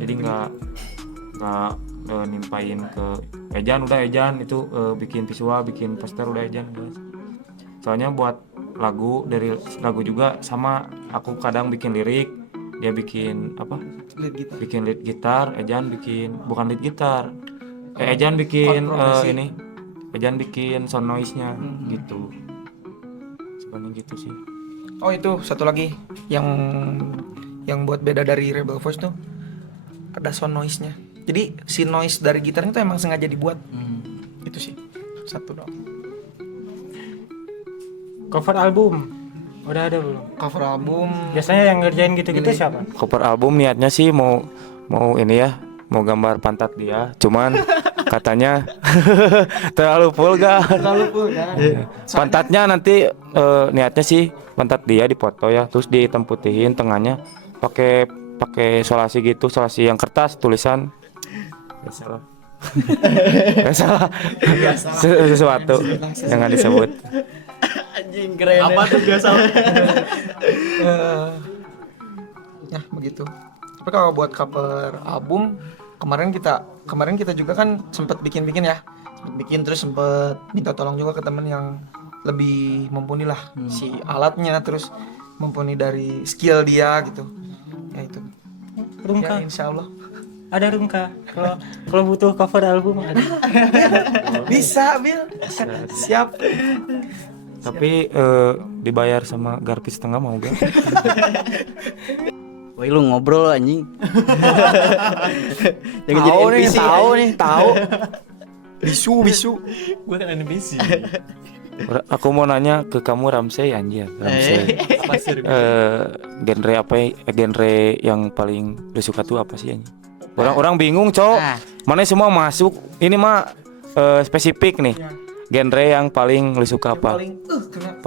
Jadi nggak nimpain ke Ejan, udah Ejan itu bikin visual, bikin poster udah Ejan guys. Soalnya buat lagu dari lagu juga sama, aku kadang bikin lirik, dia bikin apa? Bikin lead gitar, Ejan bikin bukan lead gitar. Ejan bikin ini. Ejan bikin sound noise-nya gitu. Sebenarnya gitu sih. Oh itu satu lagi yang buat beda dari Rebel Voice tuh ada sound noise-nya. Jadi si noise dari gitarnya tuh emang sengaja dibuat. Itu sih satu doang. Cover album udah ada belum? Cover album Biasanya yang ngerjain gitu-gitu siapa? Cover album niatnya sih mau ini ya, mau gambar pantat dia, cuman katanya terlalu vulgar. Pantatnya nanti niatnya sih pantat dia dipoto ya, terus dihitam putihin tengahnya pakai solasi gitu, solasi yang kertas tulisan. Gak salah. Gak salah. Sesuatu jangan disebut. Anjing keren. Apa tuh biasa? Nah begitu. Tapi kalau buat cover album kemarin kita juga kan sempet bikin terus sempet minta tolong juga ke temen yang lebih mumpuni lah si alatnya, terus mumpuni dari skill dia gitu ya itu. Rumka. Ya, insya Allah Ada Rumka. Kalau butuh cover album ada. bisa Bil, siap. Tapi dibayar sama Garpis setengah mau gak? Woi lu ngobrol lo anjing. Jangan jadi Tahu nih, NPC. tahu. Bisu. Gue kan NPC. Aku mau nanya ke kamu Ramsey anjir. Ramsey. Apa sih? Genre apa genre yang paling lu suka tuh apa sih anjing? Orang bingung, Cok. Nah. Mana semua masuk. Ini mah spesifik nih. Genre yang paling lu suka apa? Kena.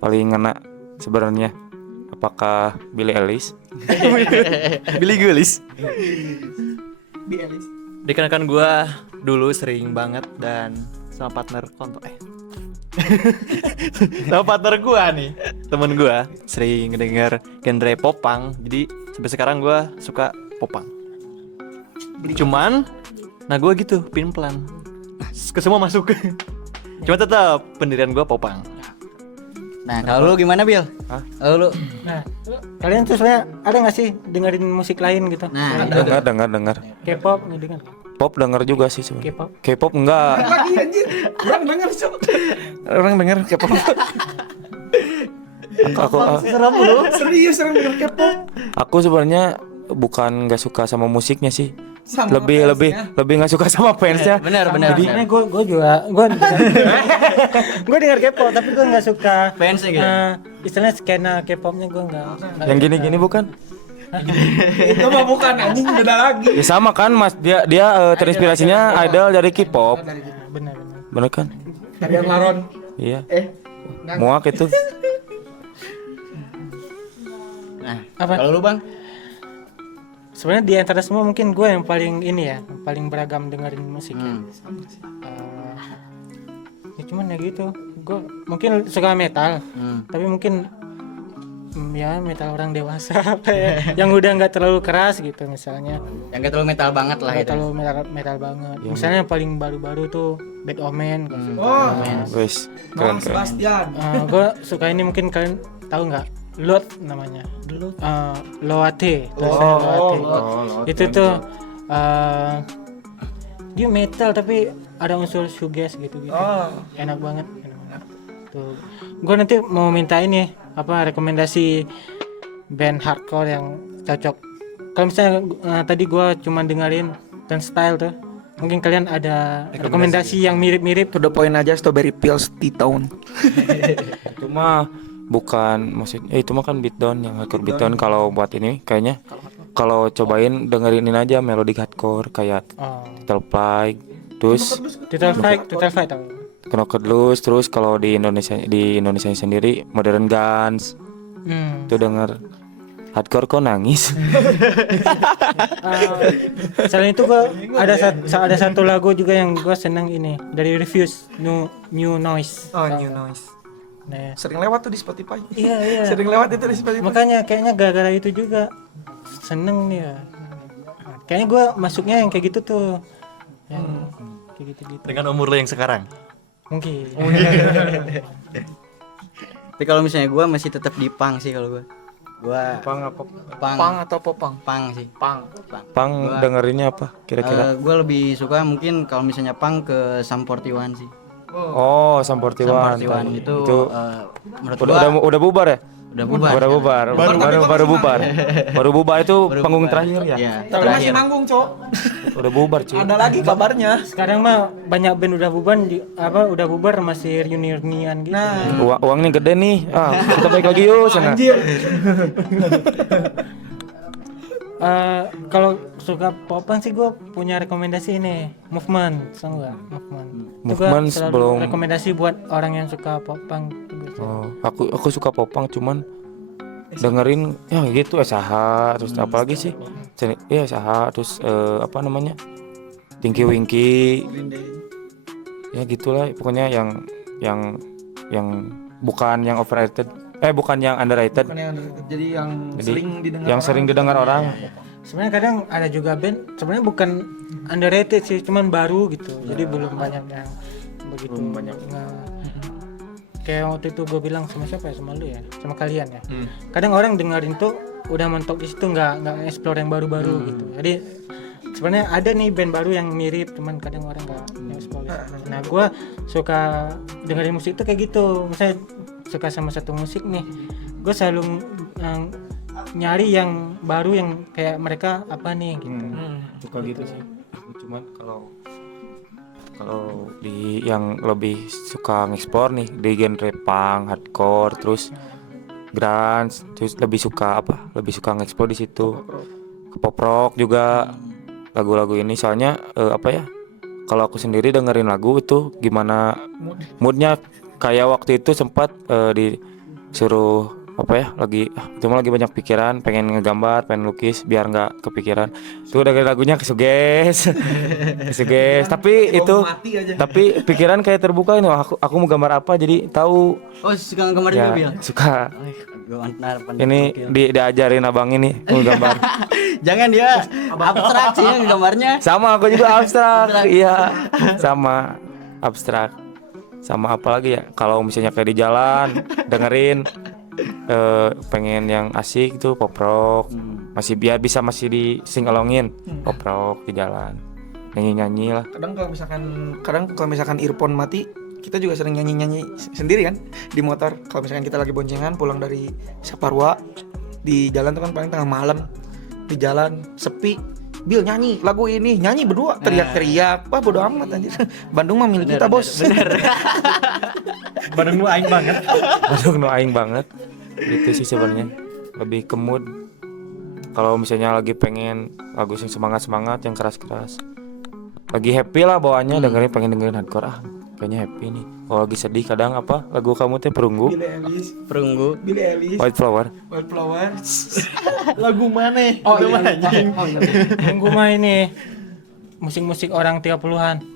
Paling ngena sebenarnya. Apakah Billie Eilish? Billy Gulis. Bielis. Dikarenakan gue dulu sering banget dan sama partner sama partner gue nih, temen gue sering denger genre popang. Jadi sampai sekarang gue suka popang. Cuman, nah gue gitu pin plan ke semua masuk. Cuma tetap pendirian gue popang. Nah, kalau lu gimana, Bil? Hah? Kalau lu. Nah, kalian tuh sebenarnya ada nggak sih dengerin musik lain gitu? Nah, Dengar. K-pop ngedengar. Pop denger juga sih sebenarnya. K-pop. K-pop enggak. Lagi anjir. Orang denger K-pop. Serius orang denger K-pop. Aku sebenarnya bukan nggak suka sama musiknya sih. Sama lebih nggak suka sama fansnya. benar. Jadi gue juga gue dengar K-pop tapi gue nggak suka Fansnya gitu. istilahnya skena K-popnya gue nggak. Yang gini-gini bukan? Itu mah bukan anjing, beda lagi. Ya sama kan Mas, dia terinspirasinya idol dari K-pop. Benar. Bener kan? Tarian Laron. Iya. Muak itu. Nah, Apa? kalau lu, Bang? Sebenarnya di antara semua mungkin gue yang paling ini ya, yang paling beragam dengerin musik ya. Ya cuman ya gitu, gue mungkin suka metal, tapi mungkin ya metal orang dewasa apa ya, yang udah nggak terlalu keras gitu misalnya. Yang gak terlalu metal banget lah Nggak gitu. terlalu metal banget. Misalnya yang paling baru-baru tuh Bad Omen. Oh, Wes, Bang keren. Sebastian. Gue suka ini, mungkin kalian tahu nggak? Lot namanya. Loate. tulisannya Loate. Itu tuh dia metal tapi ada unsur shoegaze gitu. Enak banget. Tuh. Gue nanti mau minta ini rekomendasi band hardcore yang cocok. Kalau misalnya tadi gue cuma dengerin dan style tuh, mungkin kalian ada rekomendasi yang mirip-mirip. To the point aja, Strawberry Pills T-Town. Itu mah bukan maksudnya itu mah kan beatdown yang hardcore beatdown. Kalau buat ini kayaknya kalau cobain dengerin aja melodic hardcore kayak Little Fly, terus Total Fight tahu. Knocked Loose, terus kalau di Indonesia sendiri Modern Guns. Tuh denger hardcore kok nangis. Selain itu gua ada satu lagu juga yang gua seneng ini dari Refuse, New Noise. Oh, New Noise. Nah, Sering lewat tuh di Spotify. iya. Sering lewat itu di Spotify. Makanya kayaknya gara-gara itu juga seneng nih ya. Kayaknya gua masuknya yang kayak gitu tuh. Yang kayak gitu-gitu. Dengan umur lo yang sekarang. Mungkin. Tapi kalau misalnya gua masih tetap di punk sih kalau gua. Pang apa? Pang atau popang? Punk sih. Pang. Pang dengerinnya apa kira-kira? Gua lebih suka mungkin kalau misalnya punk ke Sum 41 sih. Oh, Sum 41. Sum 41 itu menurut udah gua udah bubar ya? udah bubar. Baru bubar. Baru bubar itu panggung terakhir ya? Iya, Tapi masih terakhir. manggung, Cok. Udah bubar cuy. Ada lagi kabarnya. Sekarang mah banyak band udah bubar masih reunian gitu. Nah, Uangnya gede nih. Kita balik lagi yuk sana. Kalau suka popang sih gue punya rekomendasi ini, Movement, tau nggak? Movement. Itu gua Movement selalu belum. rekomendasi buat orang yang suka popang. Oh, aku suka popang cuman dengerin ya gitu SH terus apalagi sih? Iya SH terus apa namanya? Tinky Winky. Ya gitulah pokoknya yang bukan yang overrated. Bukan yang underrated. Bukan yang jadi yang Jadi, sering didengar yang sering didengar orang. Sebenarnya kadang ada juga band sebenarnya bukan underrated sih, cuman baru gitu. Jadi belum banyak yang begitu. Kayak waktu itu gue bilang sama siapa ya, sama lu ya, sama kalian ya. Kadang orang dengerin tuh udah mentok di situ, nggak explore yang baru-baru gitu. Jadi sebenarnya ada nih band baru yang mirip, cuman kadang orang nggak explore. Nah gue suka dengerin musik tuh kayak gitu. Misalnya suka sama satu musik nih, gue selalu nyari yang baru yang kayak mereka apa nih gitu. Suka gitu sih. Cuman kalau di yang lebih suka ngeksplor nih di genre punk, hardcore, terus grunge, terus lebih suka ngeksplor di situ. Ke pop rock juga lagu-lagu ini soalnya apa ya? Kalau aku sendiri dengerin lagu itu gimana moodnya kayak waktu itu sempat disuruh apa ya cuma lagi banyak pikiran pengen ngegambar pengen lukis biar nggak kepikiran itu udah lagunya kesuges tapi itu tapi pikiran kayak terbuka ini aku mau gambar apa jadi tahu Oh, suka gambar ya juga Bil? suka Gua ini diajarin abang ini mau gambar Jangan dia abstrak sih gambarnya. sama aku juga abstrak iya sama abstrak sama apa lagi ya kalau misalnya kayak di jalan dengerin pengen yang asik tuh pop rock masih biar bisa masih di sing alongin pop rock di jalan nyanyi lah. Kadang kalau misalkan earphone mati, kita juga sering nyanyi sendiri kan di motor. Kalau misalkan kita lagi boncengan pulang dari Saparwa di jalan tuh kan paling tengah malam di jalan sepi, Bil nyanyi lagu ini, nyanyi berdua teriak-teriak, wah bodo amat anjir. Bandung mah milik kita bos. Bandung lu aing banget. Bandung no aing banget gitu sih sebenarnya lebih ke mood kalau misalnya lagi pengen lagu yang semangat yang keras lagi happy lah bawaannya pengen dengerin hardcore kayaknya happy nih kalau lagi sedih kadang apa lagu kamu teh perunggu Billie Eilish, White Flower lagu mana? Oh iya. Yang gue main nih musik-musik orang 30-an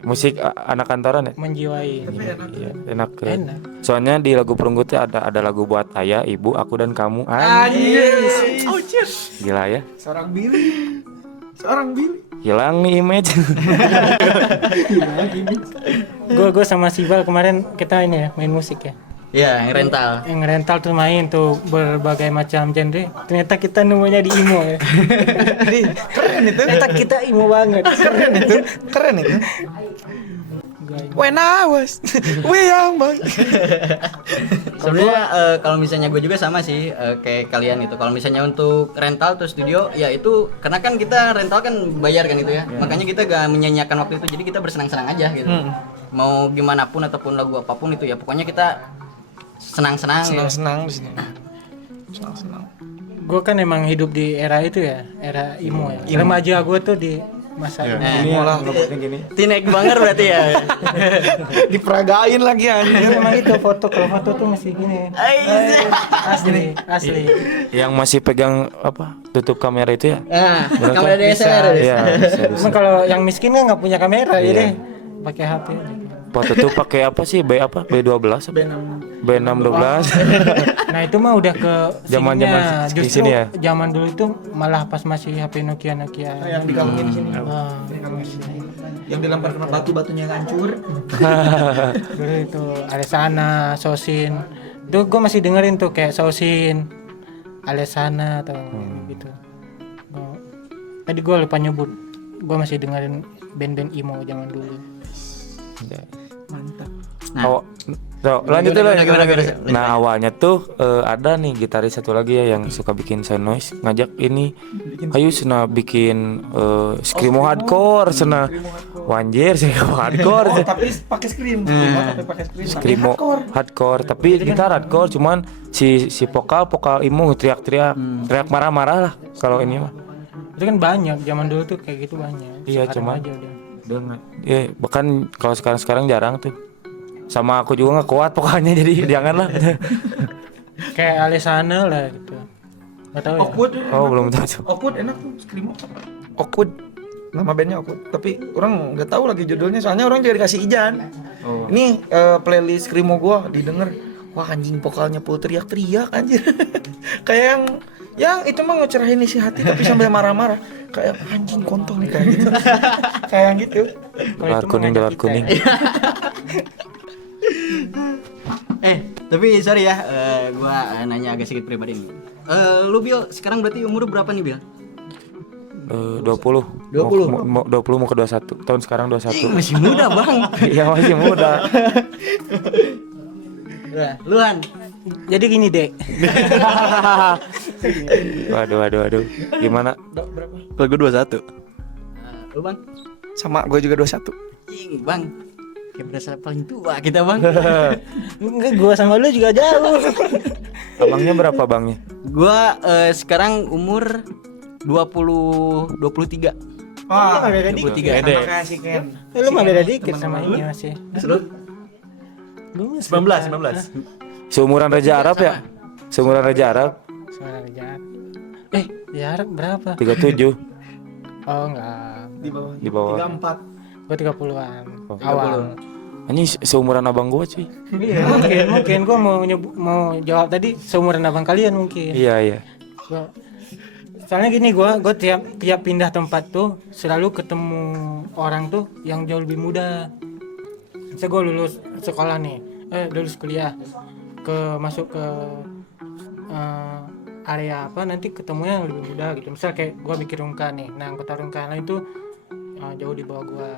musik anak kantoran ya menjiwai. iya, enak. Enak. Soalnya di lagu perunggu teh ada lagu buat ayah ibu aku dan kamu Anjir. gila ya Seorang Billy. hilang nih image. Gue sama Sibal kemarin kita ini ya main musik ya. Iya, yang rental. Yang rental tuh main tuh berbagai macam genre. Ternyata kita nemunya di emo ya. Keren itu. Ternyata kita emo banget. Keren itu. When I was young boy. Sebenarnya kalau misalnya gue juga sama sih kayak kalian gitu. Kalau misalnya untuk rental atau studio, ya itu karena kan kita rental kan bayar kan itu ya. Makanya kita gak menyanyiakan waktu itu. Jadi kita bersenang-senang aja gitu. Mau gimana pun ataupun lagu apapun itu ya. Pokoknya kita senang-senang. Senang di sini. Senang. Gue kan emang hidup di era itu ya, era emo ya. Remaja gue tuh di masa Ini lah robotnya gini. Tinek banget berarti ya. Diperagain lagi anjir. Emang itu kalau foto tuh masih gini. Asli. Yang masih pegang apa tutup kamera itu ya? Nah, Bener kan? kamera DSLR. Iya, bisa. Cuman kalau yang miskin kan nggak punya kamera, jadi pakai HP. Foto tuh pakai apa sih? B12 apa? B612. Nah itu mah udah ke Zaman-zaman sininya. Justru sini ya? zaman dulu itu malah pas masih HP Nokia. Yang dikalungin sini. Yang dilempar kena batunya hancur. Dulu itu Alesana, Sosin. Itu gue masih dengerin tuh kayak Sosin, Alesana atau gitu. Tadi gue lupa nyebut. Gue masih dengerin band-band emo zaman dulu. Mantap. Nah, So, lanjut dulu. Gimana? Nah awalnya tuh ada nih gitaris satu lagi ya yang suka bikin sound noise, ngajak ini, ayo sena bikin screamo hardcore, sena wanjir sih hardcore, Tapi pakai scream. Tapi pakai scream. screamo hardcore, tapi gitar hardcore, cuman si vokal Imo teriak-teriak, teriak marah-marah lah kalau ini mah. Itu kan banyak zaman dulu tuh kayak gitu banyak. Iya, Sekarang cuman aja udah. Iya, bahkan kalau sekarang jarang tuh. Sama aku juga nggak kuat pokoknya jadi janganlah. Kayak Alessana lah gitu. Nggak tahu ya. Awkward. Oh belum tahu tuh. Awkward enak tuh screamo. Awkward. Nama bandnya Awkward. Tapi orang nggak tahu lagi judulnya. Soalnya orang juga dikasih Ijan. Ini playlist screamo gua didengar. Wah anjing vokalnya full teriak-teriak anjir. Kayak yang itu mah ngecerahin isi hati tapi sambil marah-marah. Kayak anjing kontol nih kayak gitu. Kayak gitu. Dolar kuning. Tapi sorry ya, gua nanya agak sedikit pribadi nih. Lu Bil, sekarang berarti umur berapa nih Bil? 20. 20? Mau 20 mau ke 21. Tahun sekarang 21. Masih muda bang. Iya masih muda. Udah, Luhan. Jadi gini dek. Waduh. Gimana? Kalau gue 21. Lu bang? Sama gue juga 21. Ing, bang. Kayak berasa paling tua kita bang. Enggak, gua sama lu juga jauh. Abangnya berapa bangnya? Gua sekarang umur 23. Wah, beda dikit. 23. sama kayak si Ken. Lu mah beda dikit sama ini masih. Lu? Lu 19. Seumuran Raja Arab ya? Seumuran Raja Arab Suara jahat. Jarak berapa? 37 Oh enggak. di bawah. 34. Gua 30-an. Oh, Awal. Ini seumuran abang gua cuy. Iya, mungkin gua mau jawab tadi seumuran abang kalian mungkin. Iya. Gua- Soalnya gini, gua tiap pindah tempat tuh selalu ketemu orang tuh yang jauh lebih muda. Misalnya gua lulus sekolah nih, lulus kuliah, masuk ke area apa, nanti ketemunya yang lebih muda gitu. Misal kayak gua bikin rungka nih, nah anggota rungka lain itu jauh di bawah gua.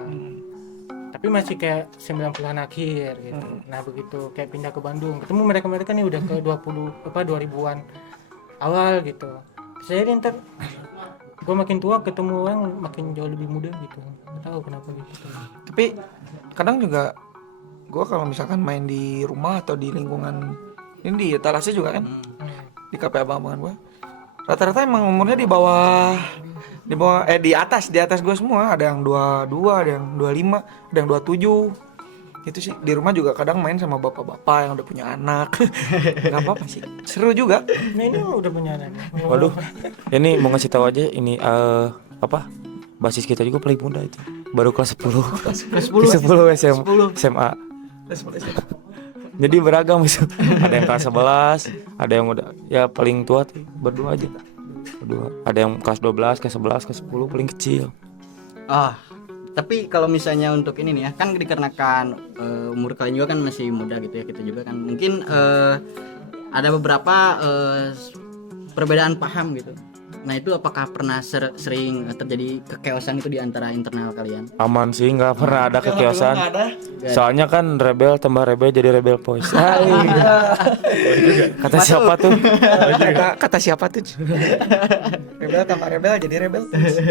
Tapi masih kayak 90-an akhir gitu. Nah begitu kayak pindah ke Bandung, ketemu mereka nih udah ke 2000-an awal gitu. Saya ntar gue makin tua ketemu orang makin jauh lebih muda gitu. Nggak tahu kenapa gitu. Tapi kadang juga gue kalau misalkan main di rumah atau di lingkungan ini di etalase juga kan, di kafe abang-abangan gue, rata-rata emang umurnya di atas gue semua. Ada yang 22, ada yang 25, ada yang 27. Itu sih di rumah juga kadang main sama bapak-bapak yang udah punya anak. Nggak apa-apa sih, seru juga. Nah ini udah punya anak. Waduh. Ini mau ngasih tahu aja ini basis kita juga paling muda itu. Baru kelas 10. Kelas 10 SMA. Jadi beragam itu. Ada yang kelas 11, ada yang udah ya paling tua tuh berdua aja. Berdua. Ada yang kelas 12, kelas 11, kelas 10 paling kecil. Tapi kalau misalnya untuk ini nih ya, kan dikarenakan umur kalian juga kan masih muda gitu ya, kita juga kan mungkin ada beberapa perbedaan paham gitu. Nah itu apakah pernah sering terjadi kekeosan itu di antara internal kalian? Aman sih, nggak pernah ada kekiosaan. Soalnya kan rebel tambah rebel jadi rebel voice. Kata siapa tuh? Kata siapa tuh? Rebel tambah rebel jadi rebel.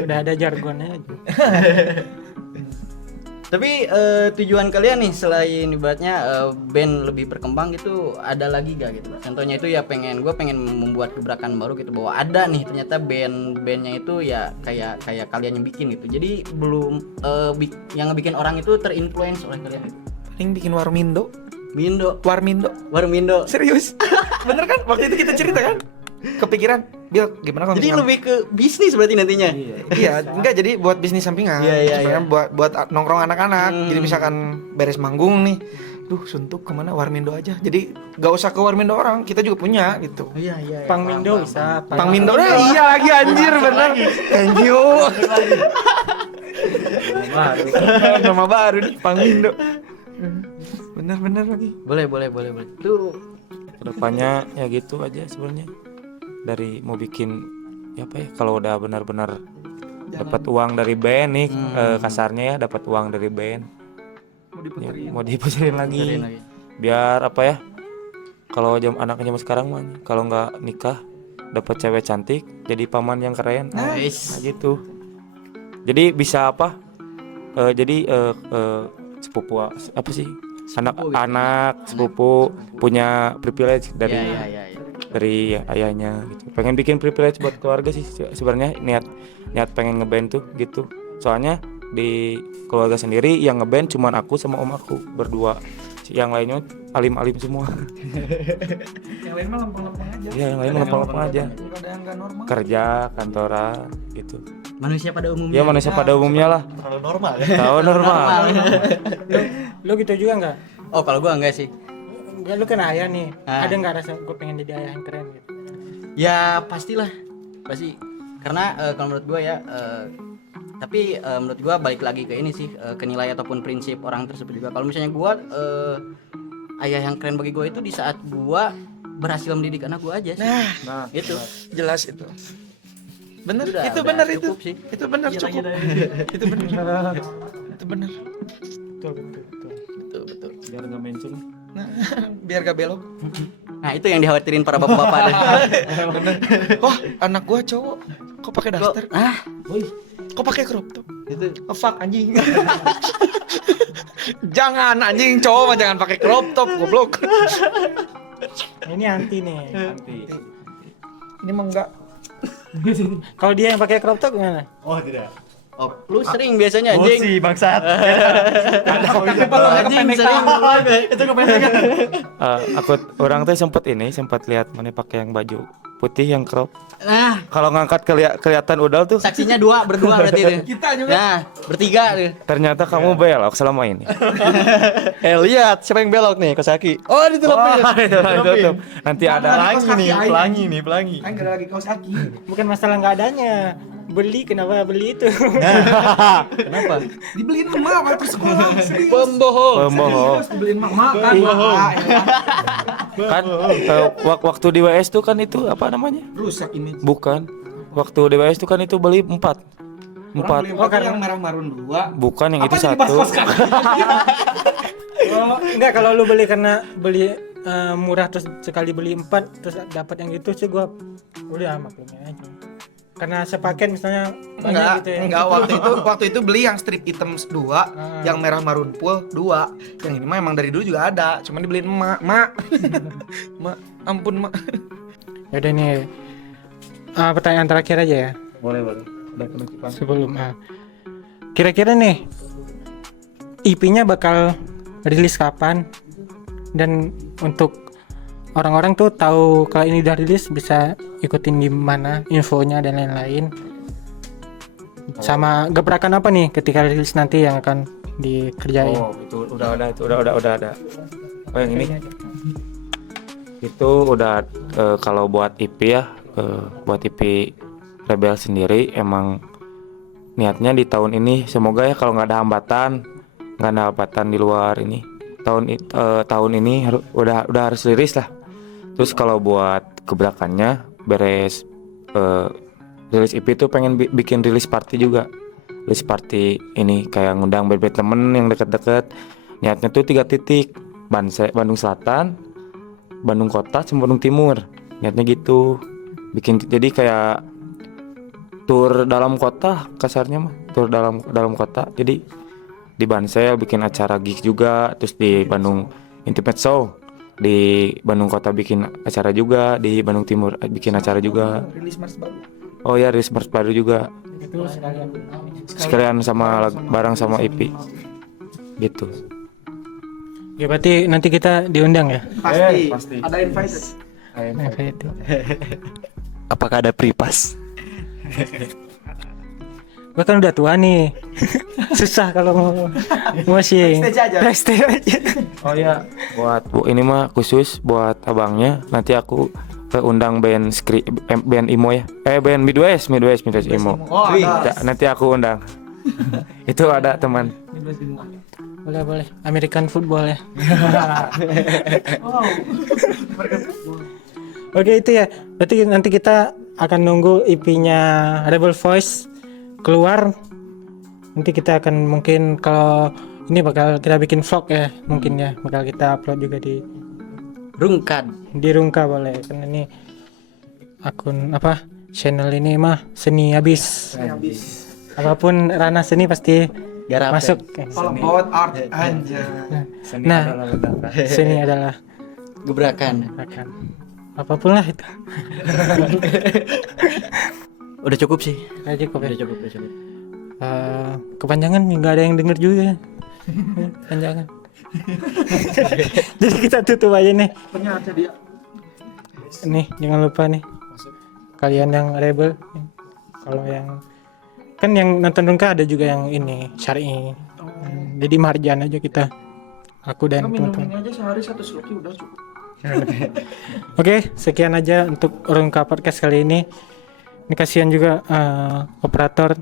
Udah ada jargonnya aja. Tapi tujuan kalian nih selain ibaratnya band lebih berkembang gitu, ada lagi gak gitu? Contohnya itu ya gue pengen membuat gebrakan baru gitu, bahwa ada nih ternyata band-bandnya itu ya kayak kalian yang bikin gitu. Jadi belum yang ngebikin orang itu terinfluence oleh kalian gitu. Paling bikin Warmindo. Warmindo. Serius? Bener kan? Waktu itu kita cerita kan? Kepikiran, Bil, gimana kalau Jadi misalkan- lebih ke bisnis berarti nantinya. Iya, enggak, jadi buat bisnis sampingan. Iya. Sebenarnya buat nongkrong anak-anak. Jadi misalkan beres manggung nih, duh suntuk kemana, Warmindo aja. Jadi gak usah ke Warmindo orang, kita juga punya gitu. Iya. Pangmindo bisa. Pangmindo, iya lagi anjir bener. Thank you. Nama baru nih, Pangmindo. Bener lagi. Boleh. Itu Kedepannya ya gitu aja sebenarnya. Dari mau bikin ya apa ya, kalau udah benar-benar dapat uang dari band nih, kasarnya ya dapat uang dari band. Mau diputerin lagi. biar apa ya, kalau anaknya zaman sekarang mah kalau nggak nikah dapat cewek cantik jadi paman yang keren. Nah gitu. Jadi bisa apa, sepupu apa sih, anak sepupu punya privilege dari Iya. dari ayahnya gitu. Pengen bikin privilege buat keluarga sih sebenarnya, niat pengen ngeband tuh gitu. Soalnya di keluarga sendiri yang ngeband cuman aku sama om aku berdua. Yang lainnya alim-alim semua. Yang lain mah lempeng-lempeng aja. Iya, yang lain lempeng-lempeng aja. Ada yang nggak normal. Kerja, kantoran gitu. Manusia pada umumnya. Ya manusia pada umumnya lah. Terlalu normal ya. Tahu normal. Lu gitu juga nggak? Oh, kalau gua enggak sih. Ya, lu kan ayah nih. Ah. Ada nggak rasa gue pengen jadi ayah yang keren gitu? Ya pastilah, pasti. Karena kalau menurut gua ya, tapi menurut gua balik lagi ke ini sih, ke nilai ataupun prinsip orang tersebut juga. Kalau misalnya gua ayah yang keren bagi gua itu di saat gua berhasil mendidik anak gua aja sih. Nah, Itu jelas itu. Bener, Udah, itu udah bener itu. cukup sih. Itu bener cukup. Itu bener. Itu bener. Betul. Biar nggak mention. Nah, biar gak belok. Nah itu yang dikhawatirin para bapak-bapak deh. Wah, anak gua cowok. Kok pakai daster? Kok pakai crop top? Itu Fuck anjing. Jangan anjing, cowok mah jangan pakai crop top, goblok. Ini anti nih. Ini mah enggak. Kalau dia yang pakai crop top gimana? Oh tidak. oh, lu sering biasanya anjing. Bosi bangsat. Anjing sering. Itu kependekan. Orang tuh sempat lihat mana pakai yang baju putih yang crop. Nah, Kalau ngangkat kelihatan udal tuh. saksinya berdua berarti itu. Kita juga. Nah, bertiga tuh. Ternyata kamu belok selama ini. Lihat siapa yang belok nih, Kosaki. Oh, ditelopin. Ditutup. Nanti ada Pelangi nih, pelangi. Kan gak lagi kaos kaki. Bukan masalah nggak adanya. Kenapa beli itu? Kenapa? Dibeliin emak waktu sekolah. Pembohong. pembohong. Dibeliin emak kan. Kan waktu di WS tuh kan itu apa namanya? Rusak image. Bukan. Waktu di WS tuh kan itu beli 4. Oh, karena yang merah marun 2. Bukan yang itu Apa jadi satu. bahas kaos kaki? Enggak, kalau lu beli karena beli murah terus sekali beli 4 terus dapat yang itu sih gua udah maklumin aja. Karena sepaket misalnya banyak gitu ya. Enggak, waktu itu beli yang strip hitam 2, yang merah marun full 2. Yang ini mah emang dari dulu juga ada, cuman dibeliin emak. Mak, ampun mak. Yaudah nih. Pertanyaan terakhir aja ya. Boleh. Udah penutupan. Sebelum kira-kira nih EP-nya bakal rilis kapan? Dan untuk orang-orang tuh tahu kalau ini udah rilis bisa ikutin di mana infonya dan lain-lain. Sama gebrakan apa nih ketika rilis nanti yang akan dikerjain? Oh, itu udah ada. Oh, yang ini. Itu udah kalau buat EP ya, buat EP Rebel sendiri emang niatnya di tahun ini semoga ya kalau nggak ada hambatan di luar ini tahun ini udah harus rilis lah. Terus kalau buat gebrakannya beres rilis EP itu pengen bikin rilis party juga. Rilis party ini kayak ngundang band temen yang deket-deket. Niatnya tuh 3 titik. Bandung Selatan, Bandung Kota, sama Bandung Timur. Niatnya gitu. Bikin jadi kayak tur dalam kota kasarnya mah. Tur dalam kota. Jadi di Bansel bikin acara gig juga, terus di Bandung Intimate Show. Di Bandung Kota bikin acara juga, di Bandung Timur bikin acara juga. Rilis Mars baru. Oh ya, rilis Mars baru juga. Itu Sekalian sama bareng sama EP. Gitu. ya berarti nanti kita diundang ya. Pasti. Ada invited. Nah, kayak itu. Apakah ada pripas? Gua kan udah tua nih. Susah kalau mau sih. Backstage aja. Oh ya, ini mah khusus buat abangnya. Nanti aku undang band band Imo ya. Band Midwest Imo. Oh, ada. Nanti aku undang. Itu ada teman. Boleh. American football ya. Oke itu ya. Berarti nanti kita akan nunggu EP-nya Rebel Voice keluar. Nanti kita akan mungkin kalau ini bakal kita bikin vlog ya, mungkin ya, bakal kita upload juga di Rungkad. Rungka boleh, karena ini akun apa channel ini mah seni habis. Apapun ranah seni pasti Garap. masuk. All about art aja. Nah, seni adalah Gebrakan. akan apapun lah itu. Udah cukup sih. Udah cukup ya. Udah cukup, udah cukup. Kepanjangan nggak ada yang denger juga. Kepanjangan. Jadi kita tutup aja nih. Ternyata dia Nih jangan lupa nih. Kalian yang rebel, kalau yang kan yang nonton Rungka ada juga yang ini syar'i. Jadi marjan aja kita. Aku dan minum teman-teman. ini aja sehari 1 sloki udah cukup. Oke, sekian aja untuk Rungka podcast kali ini. Ini kasihan juga operator.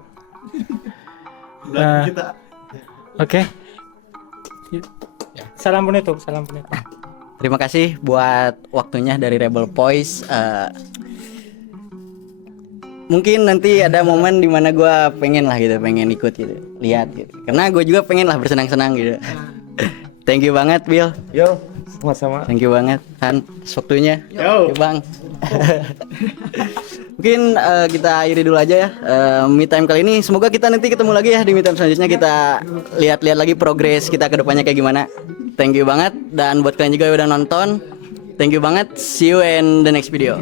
Oke. Salam penutup, salam penutup. Terima kasih buat waktunya dari Rebel Voice. Mungkin nanti ada momen dimana gue pengen lah gitu, pengen ikut gitu, lihat gitu. Karena gue juga pengen lah bersenang-senang gitu. Thank you banget Bill. Yo, sama-sama. Thank you banget Han, waktunya. Yo Bang. Mungkin kita akhiri dulu aja ya Me Time kali ini. Semoga kita nanti ketemu lagi ya di Me Time selanjutnya. Kita lihat-lihat lagi progres kita ke depannya kayak gimana. Thank you banget. Dan buat kalian juga yang udah nonton, thank you banget. See you in the next video.